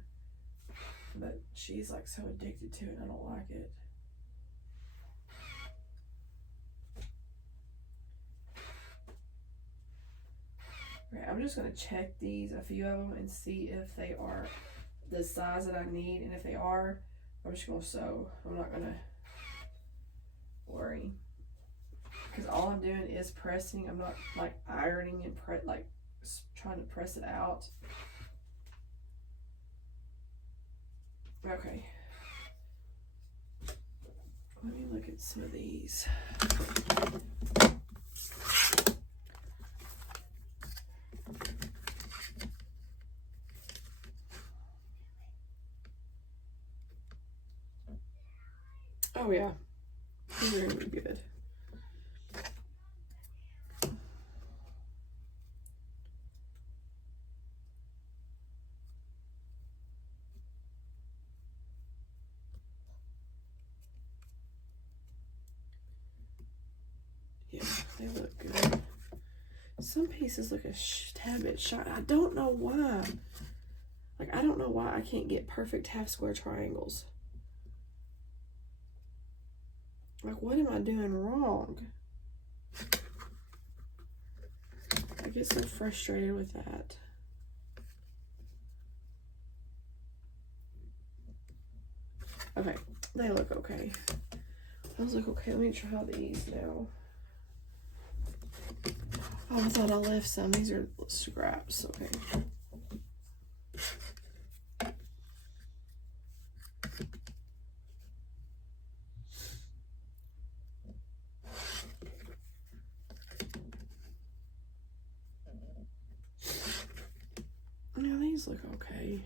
But she's like so addicted to it, I don't like it. Okay, I'm just gonna check a few of them, and see if they are the size that I need. And if they are, I'm just gonna sew. I'm not gonna worry. Because all I'm doing is pressing. I'm not like ironing and trying to press it out. Okay. Let me look at some of these. Oh yeah, these are gonna be good. Yeah, they look good. Some pieces look a tad bit shiny. I don't know why. Like, I don't know why I can't get perfect half square triangles. Like, what am I doing wrong? I get so frustrated with that. Okay, they look okay. Those look okay. Let me try these now. Oh, I thought I left some. These are scraps. Okay. Now these look okay.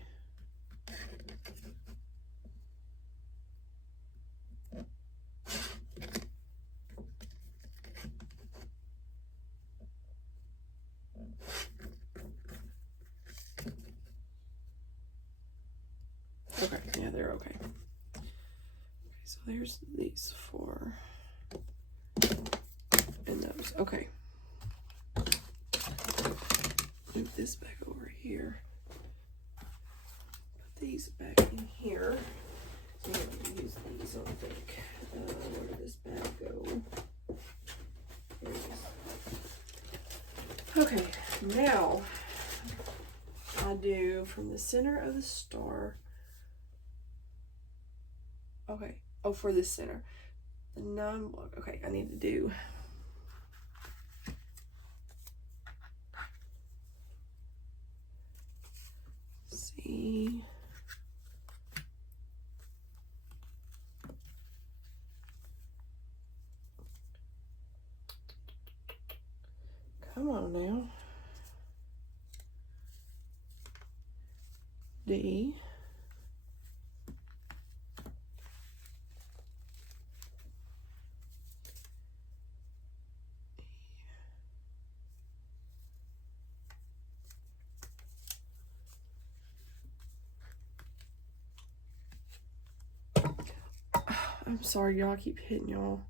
Okay, yeah, they're okay. Okay, so there's these four. And those. Okay. Move this back over here. Put these back in here. So I'm going to use these, I think. Where did this bag go? There it is. Okay, now I do from the center of the star. Okay, oh, for the center. The 9 block. Okay, I need to do. See. Come on now. D. I'm sorry, y'all. I keep hitting y'all.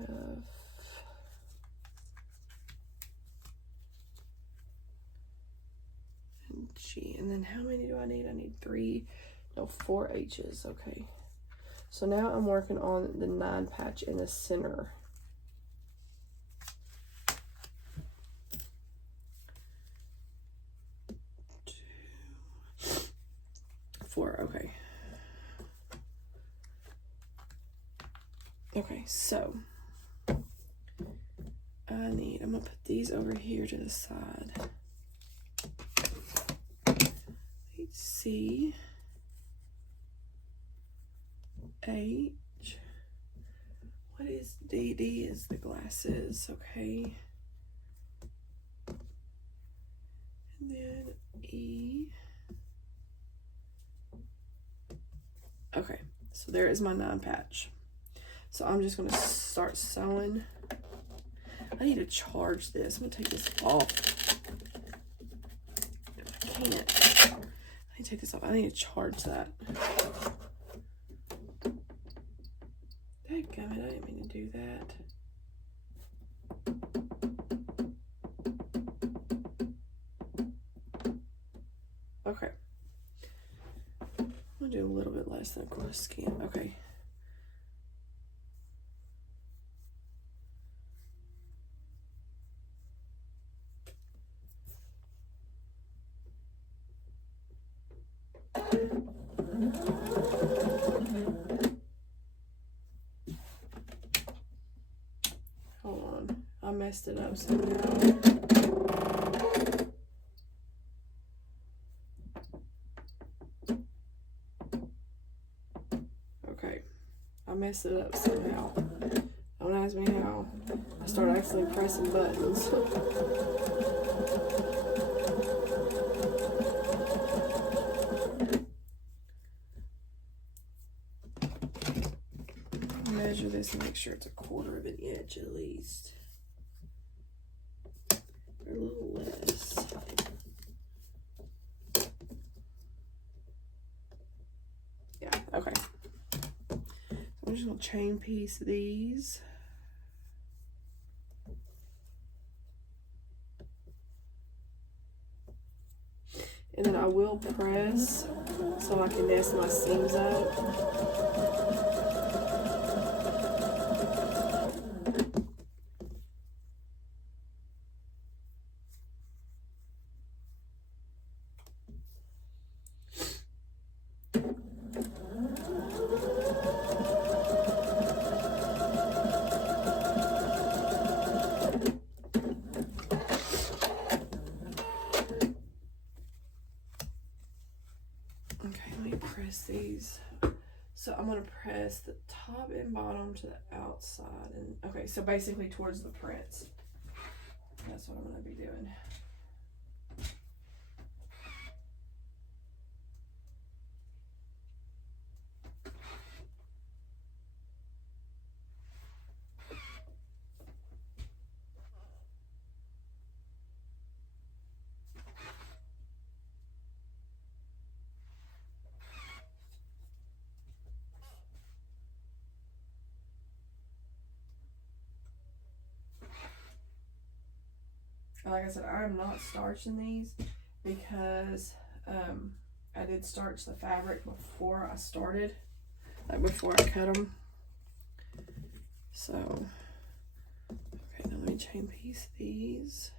F. And G. And then how many do I need? I need 4 H's. Okay. So now I'm working on the 9 patch in the center. 2, 4. Okay. Okay, so I'm gonna put these over here to the side. C, H, what is D? D is the glasses, okay. And then E. Okay, so there is my 9 patch. So I'm just gonna start sewing. I need to charge this. I'm gonna take this off. I can't. I need to take this off. I need to charge that. Dadgummit, I didn't mean to do that. Okay. I'm gonna do a little bit less than a quarter skin. Okay. Hold on. I messed it up somehow. Okay. I messed it up somehow. Don't ask me how. I started actually pressing buttons. Measure this and make sure it's a quarter of an inch at least. Or a little less. Yeah, okay. So I'm just gonna chain piece these. And then I will press so I can nest my seams up. Okay, let me press these. So I'm gonna press the top and bottom to the outside, and okay, so basically towards the prints. That's what I'm gonna be doing. Like I said, I'm not starching these because I did starch the fabric before I started, like before I cut them. So, okay, now let me chain piece these.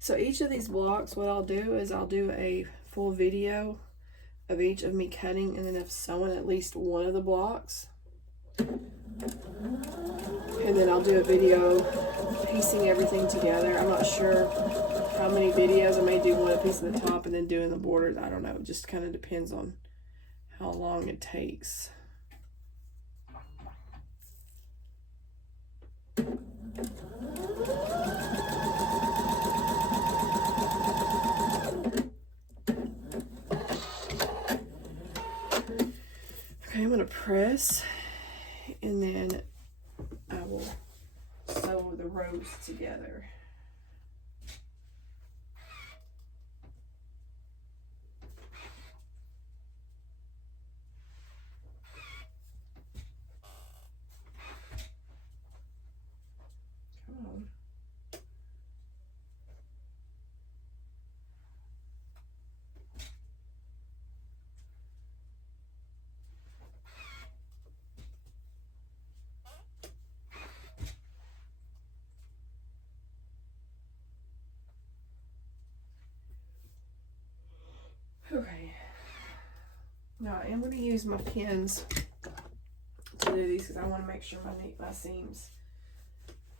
So each of these blocks, what I'll do is I'll do a full video of each of me cutting and then of sewing at least one of the blocks. And then I'll do a video piecing everything together. I'm not sure how many videos. I may do one piece of the top and then doing the borders. I don't know. It just kind of depends on how long it takes. Okay, I'm going to press and then I will sew the rows together. Come on. Okay, now I am going to use my pins to do these because I want to make sure my seams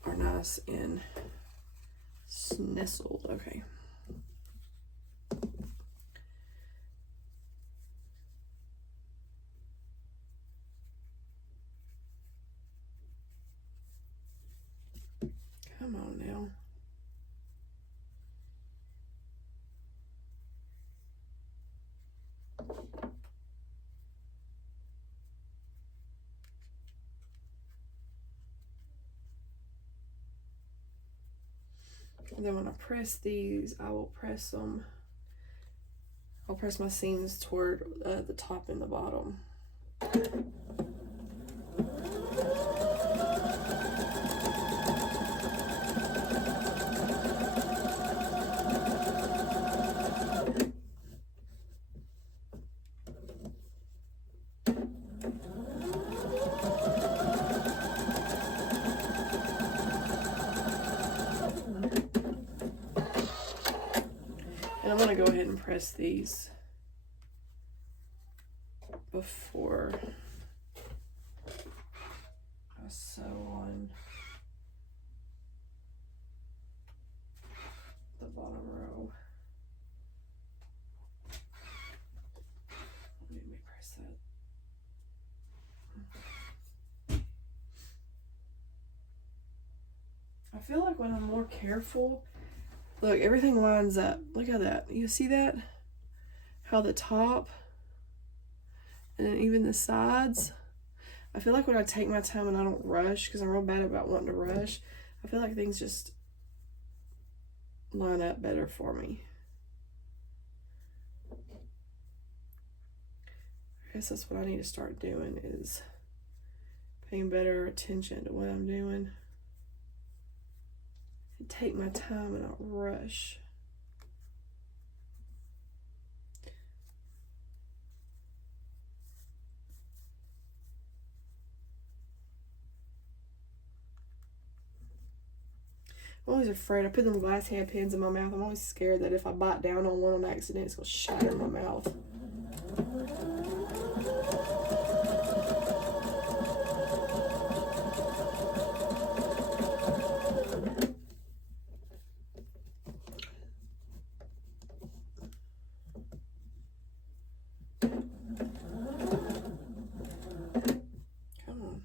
are nice and nestled. Okay. Come on now. And then when I press these, I will press them. I'll press my seams toward the top and the bottom. And I'm going to go ahead and press these before I sew on the bottom row. Let me press that. I feel like when I'm more careful, look, everything lines up. Look at that. You see that? How the top and then even the sides. I feel like when I take my time and I don't rush, because I'm real bad about wanting to rush, I feel like things just line up better for me. I guess that's what I need to start doing, is paying better attention to what I'm doing and take my time and not rush. I'm always afraid. I put them glass hairpins in my mouth. I'm always scared that if I bite down on one on accident, it's going to shatter my mouth. Come on.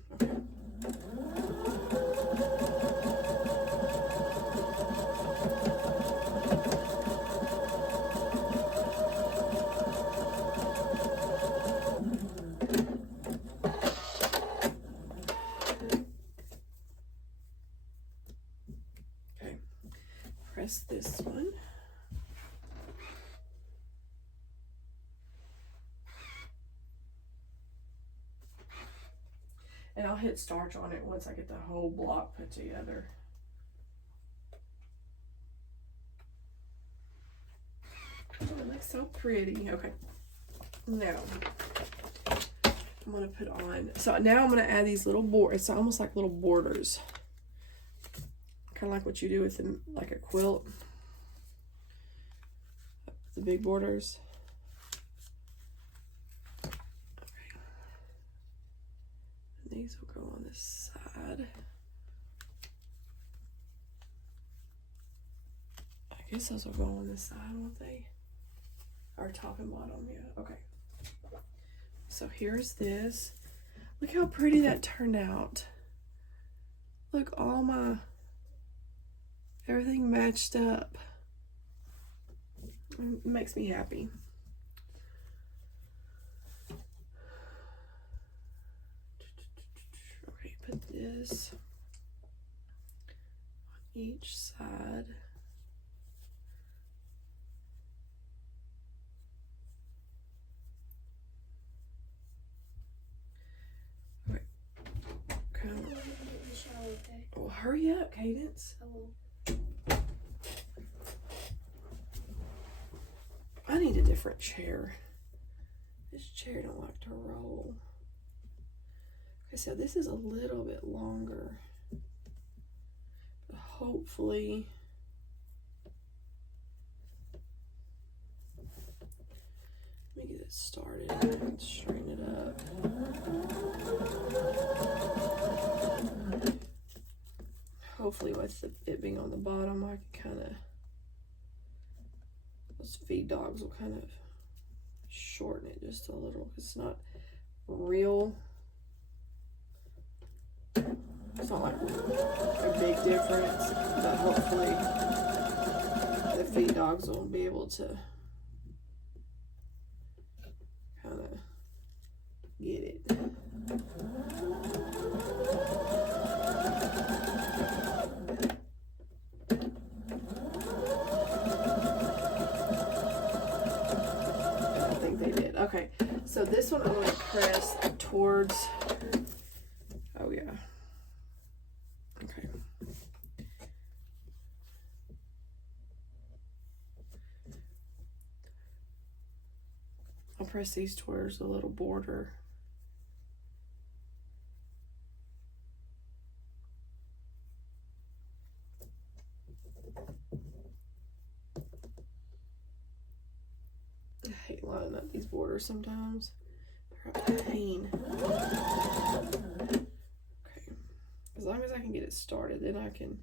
Okay. Press this one. And I'll hit starch on it once I get the whole block put together. Oh, it looks so pretty. Okay. Now, I'm going to put on, so now I'm going to add these little borders. It's almost like little borders. Kind of like what you do with them, like a quilt. The big borders. Okay. And these will go on this side. I guess those will go on this side, won't they? Or top and bottom, yeah. Okay. So here's this. Look how pretty that turned out. Look, all my, everything matched up. It makes me happy. Okay, put this on each side. Well, hurry up, Cadence. I need a different chair. This chair don't like to roll. Okay, so this is a little bit longer. But hopefully let me get it started and straighten it up. Hopefully with it being on the bottom, I can kind of, those feed dogs will kind of shorten it just a little. It's not real, it's not like a big difference, but hopefully the feed dogs will be able to kind of get it. Okay, so this one I'm going to press towards, oh yeah, okay. I'll press these towards the little border. I hate lining up these borders sometimes. They're a pain. Okay. As long as I can get it started, then I can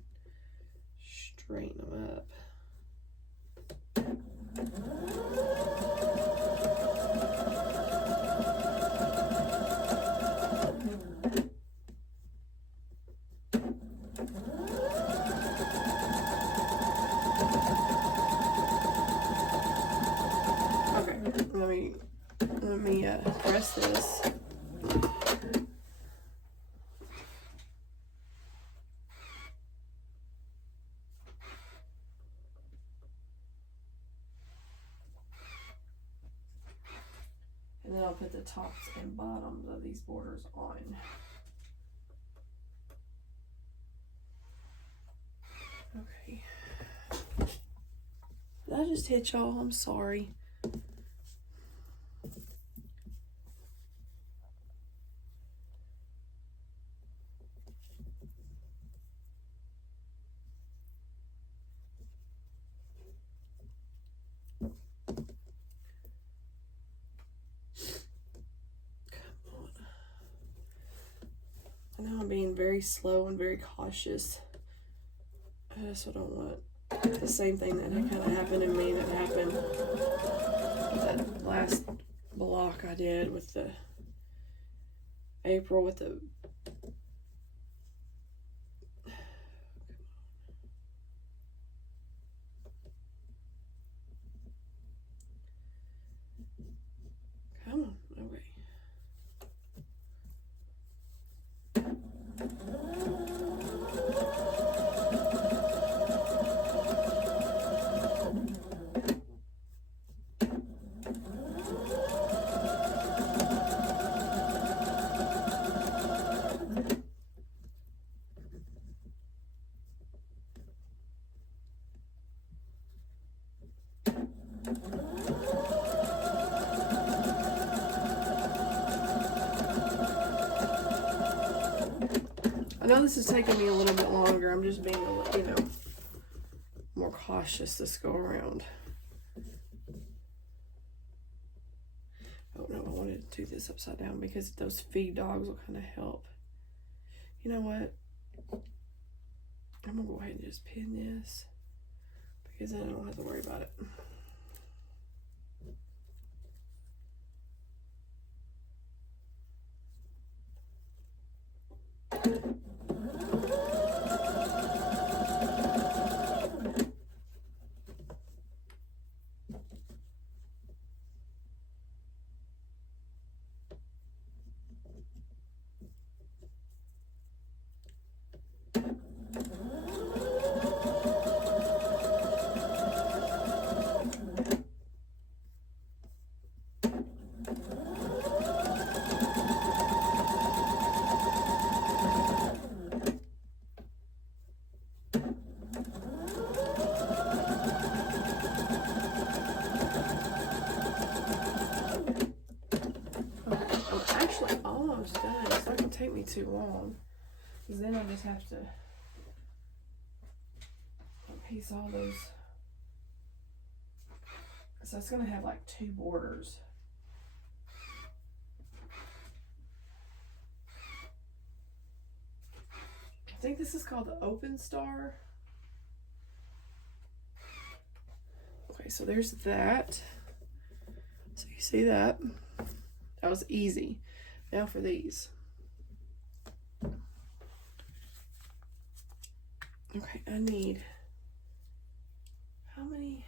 straighten them up. Let me press this. And then I'll put the tops and bottoms of these borders on. Okay. Did I just hit y'all? I'm sorry. I know I'm being very slow and very cautious. I just don't want the same thing that kind of happened to me that happened with that last block I did with the April with the come on, okay. I know this is taking me a little bit longer. I'm just being a little, you know, more cautious this go around. Oh no, I wanted to do this upside down because those feed dogs will kind of help. You know what? I'm gonna go ahead and just pin this because then I don't have to worry about it. Almost done. It's not gonna take me too long, because then I just have to piece all those. So it's gonna have like 2 borders. I think this is called the Open Star. Okay, so there's that. So you see that? That was easy. Now for these. Okay, I need, how many?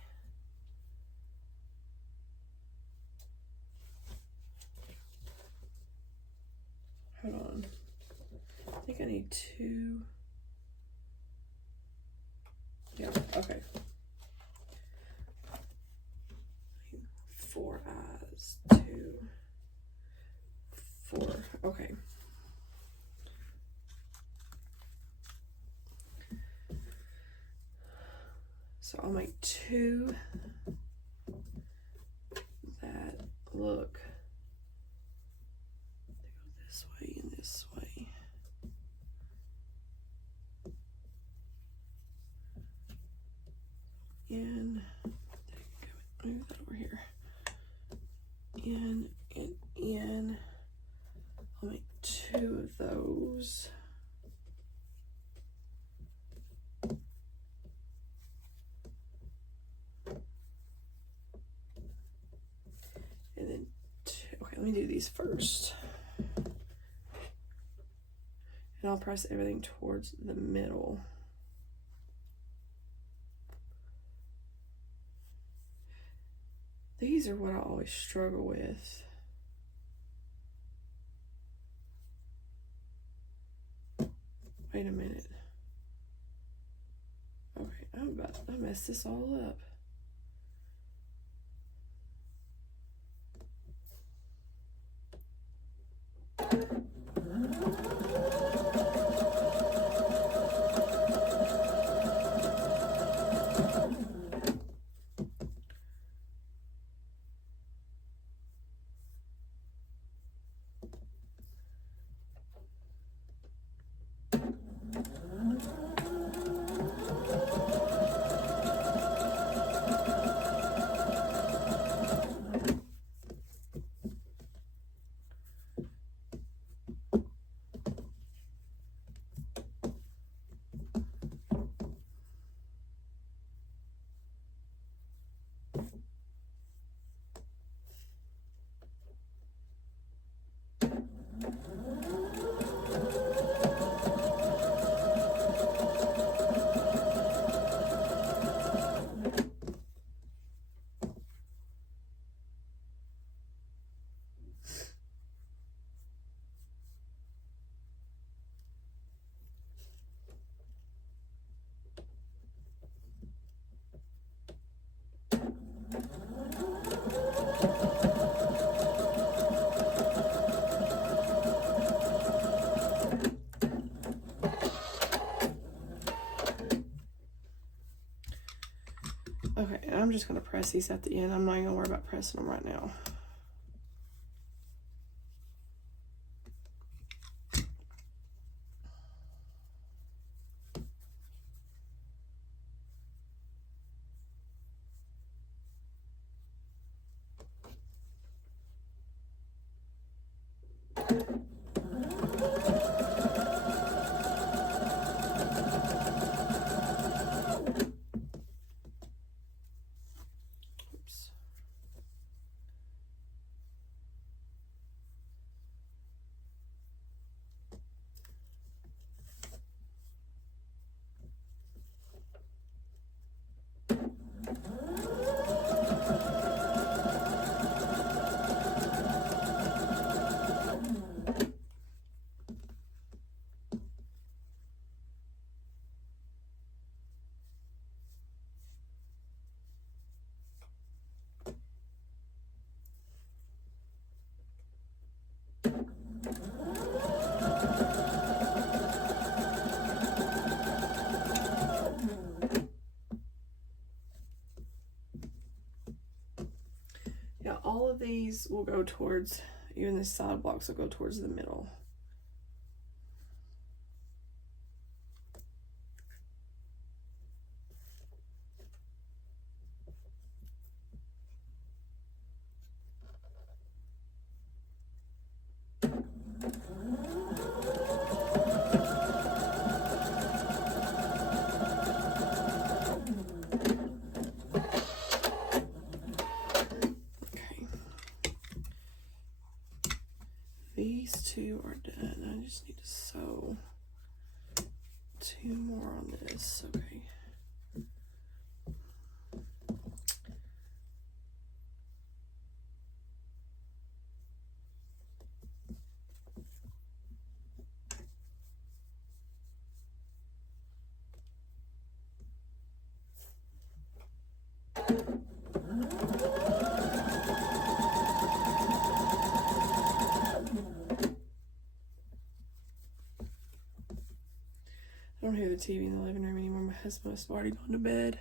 Hold on. I think I need 2. Yeah, okay. 4 eyes, 2, 4, okay. So I'll make 2 that look, they go this way and this way. In, move that over here. In and in. I'll make 2 of those. And then 2. Okay, let me do these first. And I'll press everything towards the middle. These are what I always struggle with. Wait a minute. Okay, I messed this all up. just going to press these at the end. I'm not even going to worry about pressing them right now. Oops. Yeah, all of these will go towards, even the side blocks will go towards the middle. These two are done. I just need to sew 2 more on this. Okay. I don't hear the TV in the living room anymore. My husband must have already gone to bed.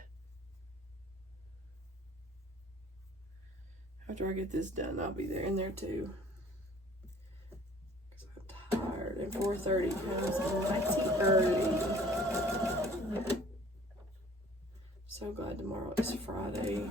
After I get this done, I'll be there in there too. Because I'm tired. And 4:30 comes mighty early. So glad tomorrow is Friday.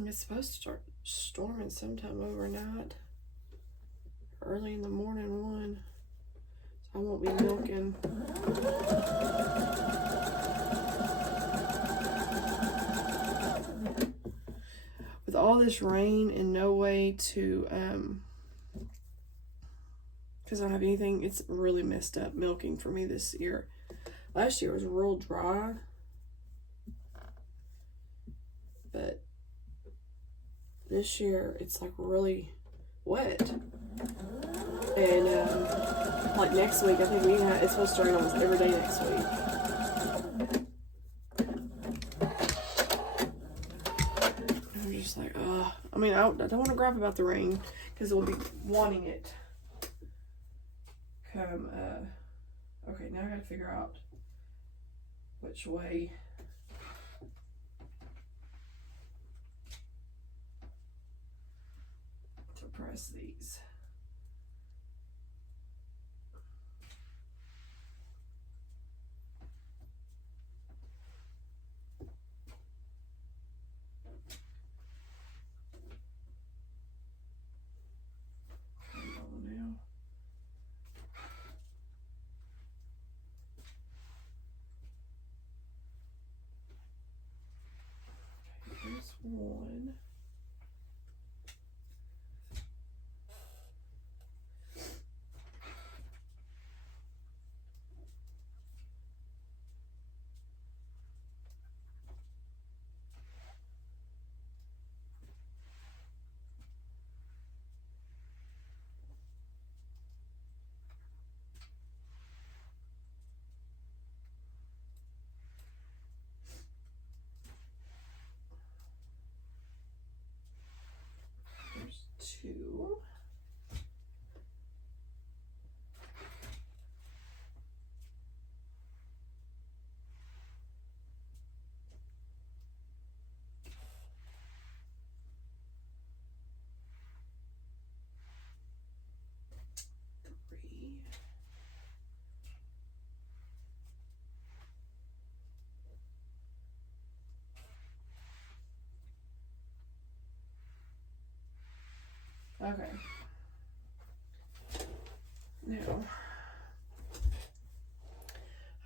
It's supposed to start storming sometime overnight. Early in the morning one. So I won't be milking. With all this rain and no way to, because I don't have anything, it's really messed up milking for me this year. Last year was real dry. But this year it's like really wet, and like next week I think it's supposed to rain almost every day next week. I'm just like, I mean, I don't want to gripe about the rain because we'll be wanting it come. Okay, now I gotta figure out which way. Press these. Now. Okay, here's one. Okay. Now,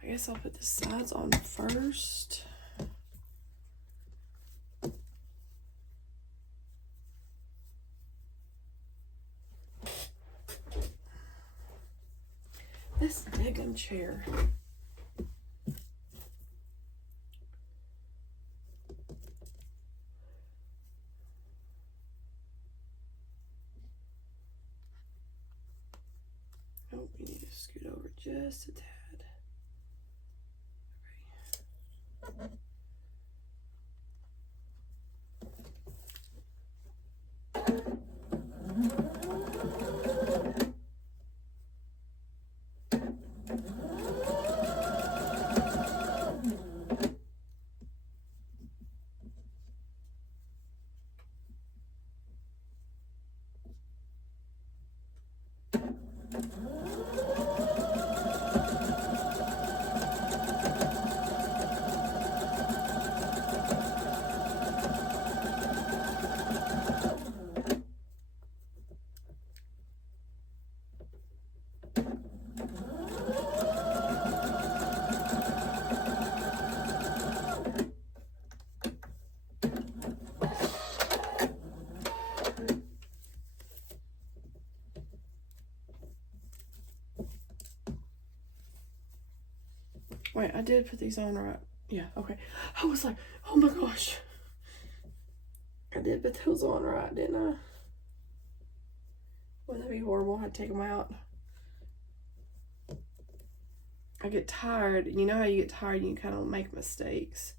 I guess I'll put the sides on first. This daggum chair. Oh, we need to scoot over just a tad. Okay. Wait, I did put these on right. Yeah, okay. I was like, oh my gosh. I did put those on right, didn't I? Wouldn't that be horrible? I'd take them out. I get tired. You know how you get tired and you kind of make mistakes.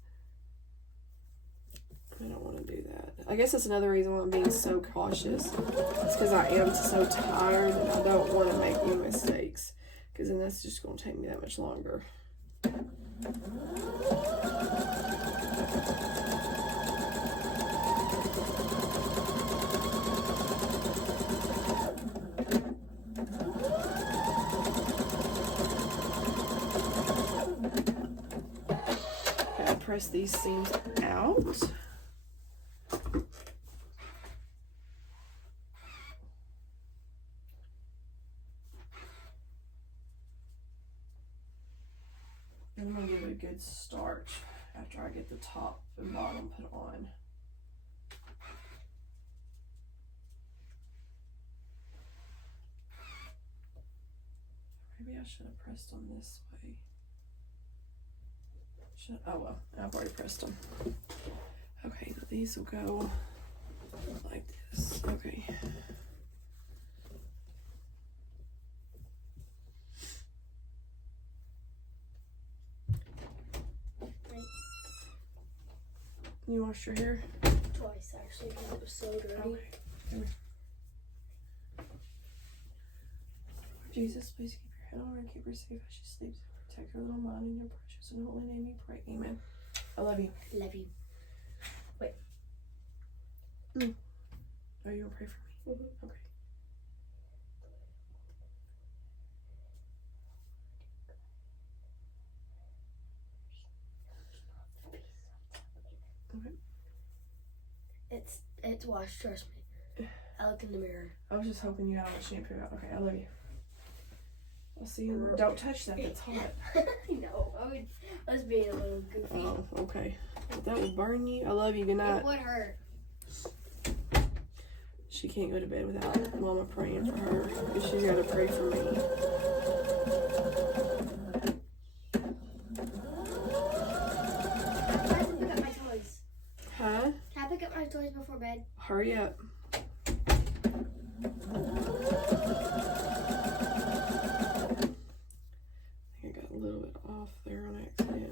I don't want to do that. I guess that's another reason why I'm being so cautious. It's because I am so tired and I don't want to make any mistakes. Because then that's just going to take me that much longer. Okay, press these seams out. I'm gonna give it a good starch after I get the top and bottom put on. Maybe I should have pressed them this way. Oh well, I've already pressed them. Okay, now these will go like this. Okay. You washed your hair? Twice, actually, because it was so dirty. Okay. Come here. Jesus, please keep your head on her and keep her safe as she sleeps. Protect her little mind and your precious and holy name we pray. Amen. I love you. Love you. Wait. Are you gonna pray for me? Mm-hmm. Okay. It's washed, trust me. I look in the mirror. I was just hoping you had all the shampoo out. Okay, I love you. I'll see you. Don't touch that. It's hot. I know. I was being a little goofy. Oh, okay. That will burn you. I love you. Good night. It would hurt. She can't go to bed without Mama praying for her. Because she's got to pray for me. I have to pick up my toys. Huh? Can I pick up my toys before bed? Hurry up. I think I got a little bit off there on accident.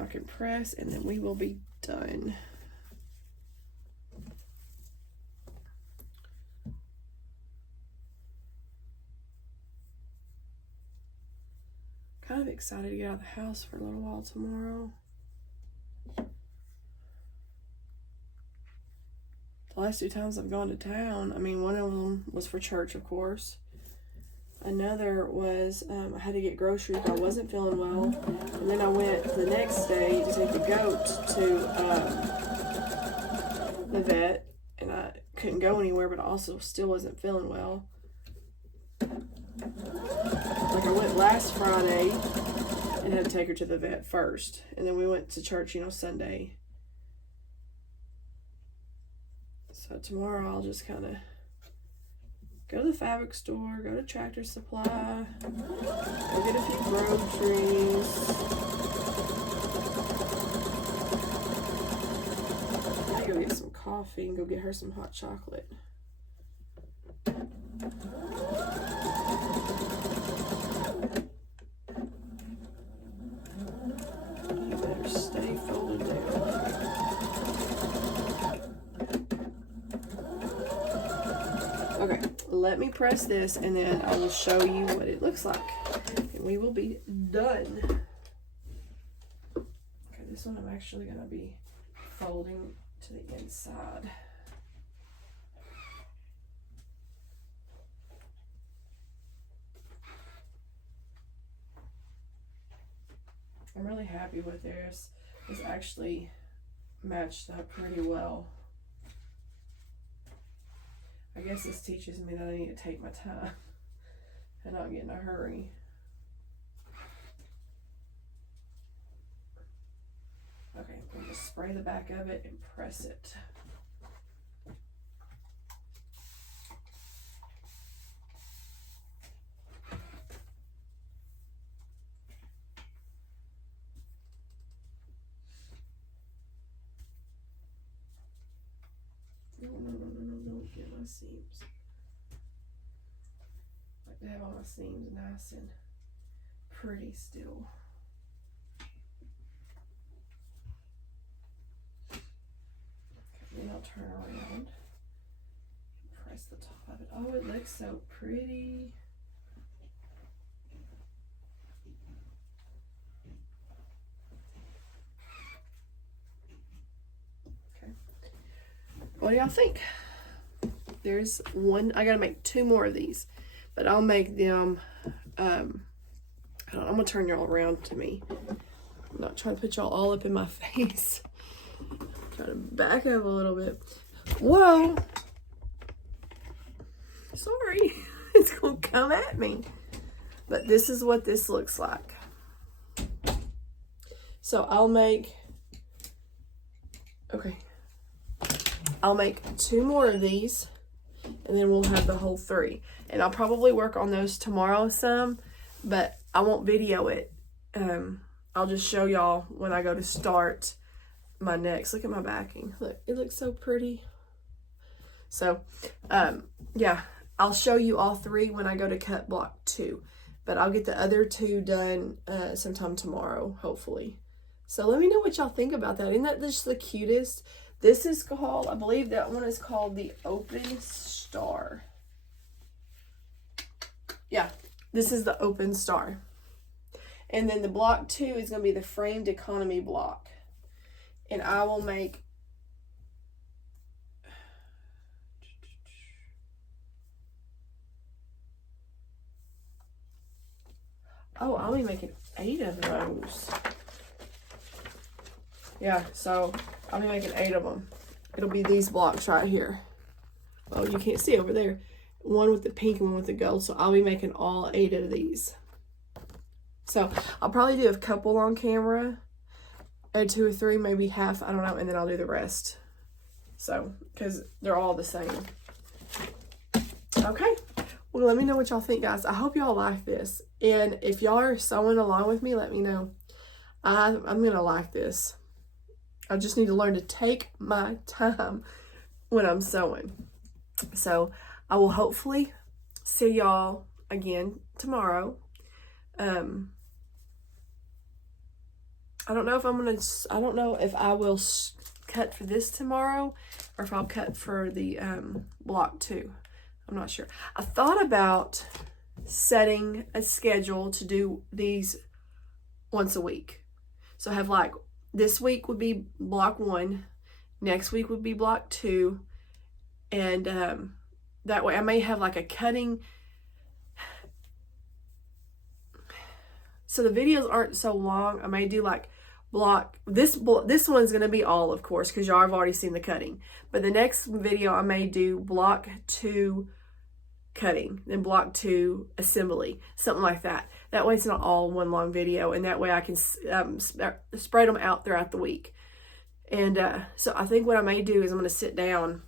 knock and press, and then we will be done. Kind of excited to get out of the house for a little while tomorrow. The last 2 times I've gone to town, I mean, one of them was for church, of course. Another was I had to get groceries. I wasn't feeling well, and then I went the next day to take the goat to the vet, and I couldn't go anywhere, but I also still wasn't feeling well. Like, I went last Friday and had to take her to the vet first, and then we went to church, Sunday. So tomorrow I'll just kind of go to the fabric store, go to Tractor Supply, go get a few groceries. I go get some coffee and go get her some hot chocolate. You better stay folded down. Okay, let me press this and then I will show you what it looks like. And we will be done. Okay, this one I'm actually going to be folding to the inside. I'm really happy with theirs. It's actually matched up pretty well. I guess this teaches me that I need to take my time and not get in a hurry. Okay, I'm gonna spray the back of it and press it. No, don't get my seams. I like to have all my seams nice and pretty still. Okay, then I'll turn around, press the top of it. Oh, it looks so pretty. What do y'all think? There's one. I gotta make 2 more of these, but I'll make them. I'm gonna turn y'all around to me. I'm not trying to put y'all all up in my face. Try to back up a little bit. Whoa! Sorry, it's gonna come at me. But this is what this looks like. So I'll make. Okay. I'll make 2 more of these, and then we'll have the whole 3. And I'll probably work on those tomorrow some, but I won't video it. I'll just show y'all when I go to start my next. Look at my backing. Look, it looks so pretty. So, yeah, I'll show you all 3 when I go to cut block 2. But I'll get the other 2 done sometime tomorrow, hopefully. So let me know what y'all think about that. Isn't that just the cutest? This is called, I believe that one is called the Open Star. Yeah, this is the Open Star. And then the block 2 is going to be the framed economy block. And I will make, oh, I'll be making 8 of those. Yeah, so I'll be making 8 of them. It'll be these blocks right here. Well, you can't see over there. One with the pink and one with the gold. So I'll be making all 8 of these. So I'll probably do a couple on camera. Add 2 or 3, maybe half, I don't know. And then I'll do the rest. So, because they're all the same. Okay. Well, let me know what y'all think, guys. I hope y'all like this. And if y'all are sewing along with me, let me know. I'm going to like this. I just need to learn to take my time when I'm sewing. So I will hopefully see y'all again tomorrow. I I don't know if I don't know if I will cut for this tomorrow or if I'll cut for the block 2. I'm not sure. I thought about setting a schedule to do these once a week. So I have like, this week would be block 1, next week would be block 2, and that way I may have like a cutting. So the videos aren't so long. I may do like this one's going to be all, of course, because y'all have already seen the cutting. But the next video I may do block 2 cutting, then block 2 assembly, something like that. That way it's not all one long video, and that way I can spread them out throughout the week. And so I think what I may do is I'm going to sit down.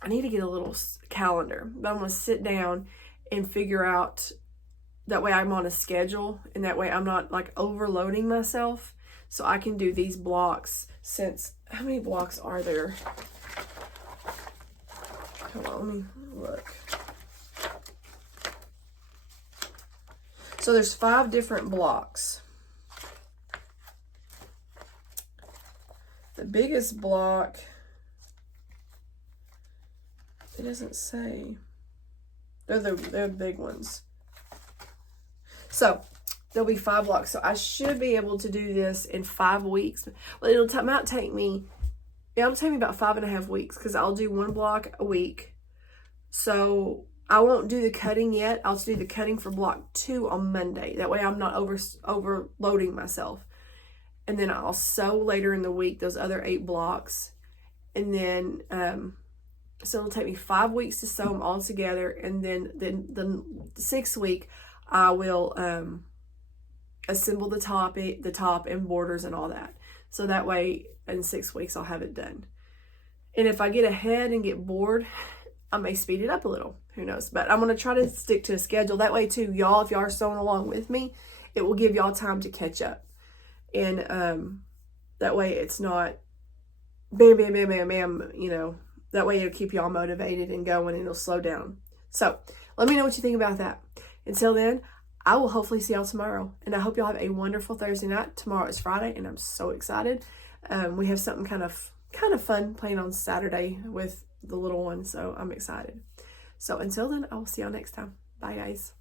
I need to get a little calendar, but I'm going to sit down and figure out. That way I'm on a schedule, and that way I'm not like overloading myself. So I can do these blocks, since, how many blocks are there? Hold on, let me look. So there's 5 different blocks. The biggest block, it doesn't say. They're the big ones. So there'll be 5 blocks. So I should be able to do this in 5 weeks. Well, it'll take me about 5.5 weeks, because I'll do 1 block a week. So I won't do the cutting yet. I'll do the cutting for block 2 on Monday. That way I'm not overloading myself. And then I'll sew later in the week those other 8 blocks. And then, so it'll take me 5 weeks to sew them all together. And then the 6th week, I will assemble the top and borders and all that. So that way in 6 weeks I'll have it done. And if I get ahead and get bored, I may speed it up a little. Who knows? But I'm going to try to stick to a schedule. That way too, y'all, if y'all are sewing along with me, it will give y'all time to catch up. And that way it's not bam, bam, bam, bam, bam, you know. That way it'll keep y'all motivated and going, and it'll slow down. So let me know what you think about that. Until then, I will hopefully see y'all tomorrow. And I hope y'all have a wonderful Thursday night. Tomorrow is Friday, and I'm so excited. We have something kind of fun playing on Saturday with the little one, so I'm excited. So until then, I will see y'all next time. Bye, guys.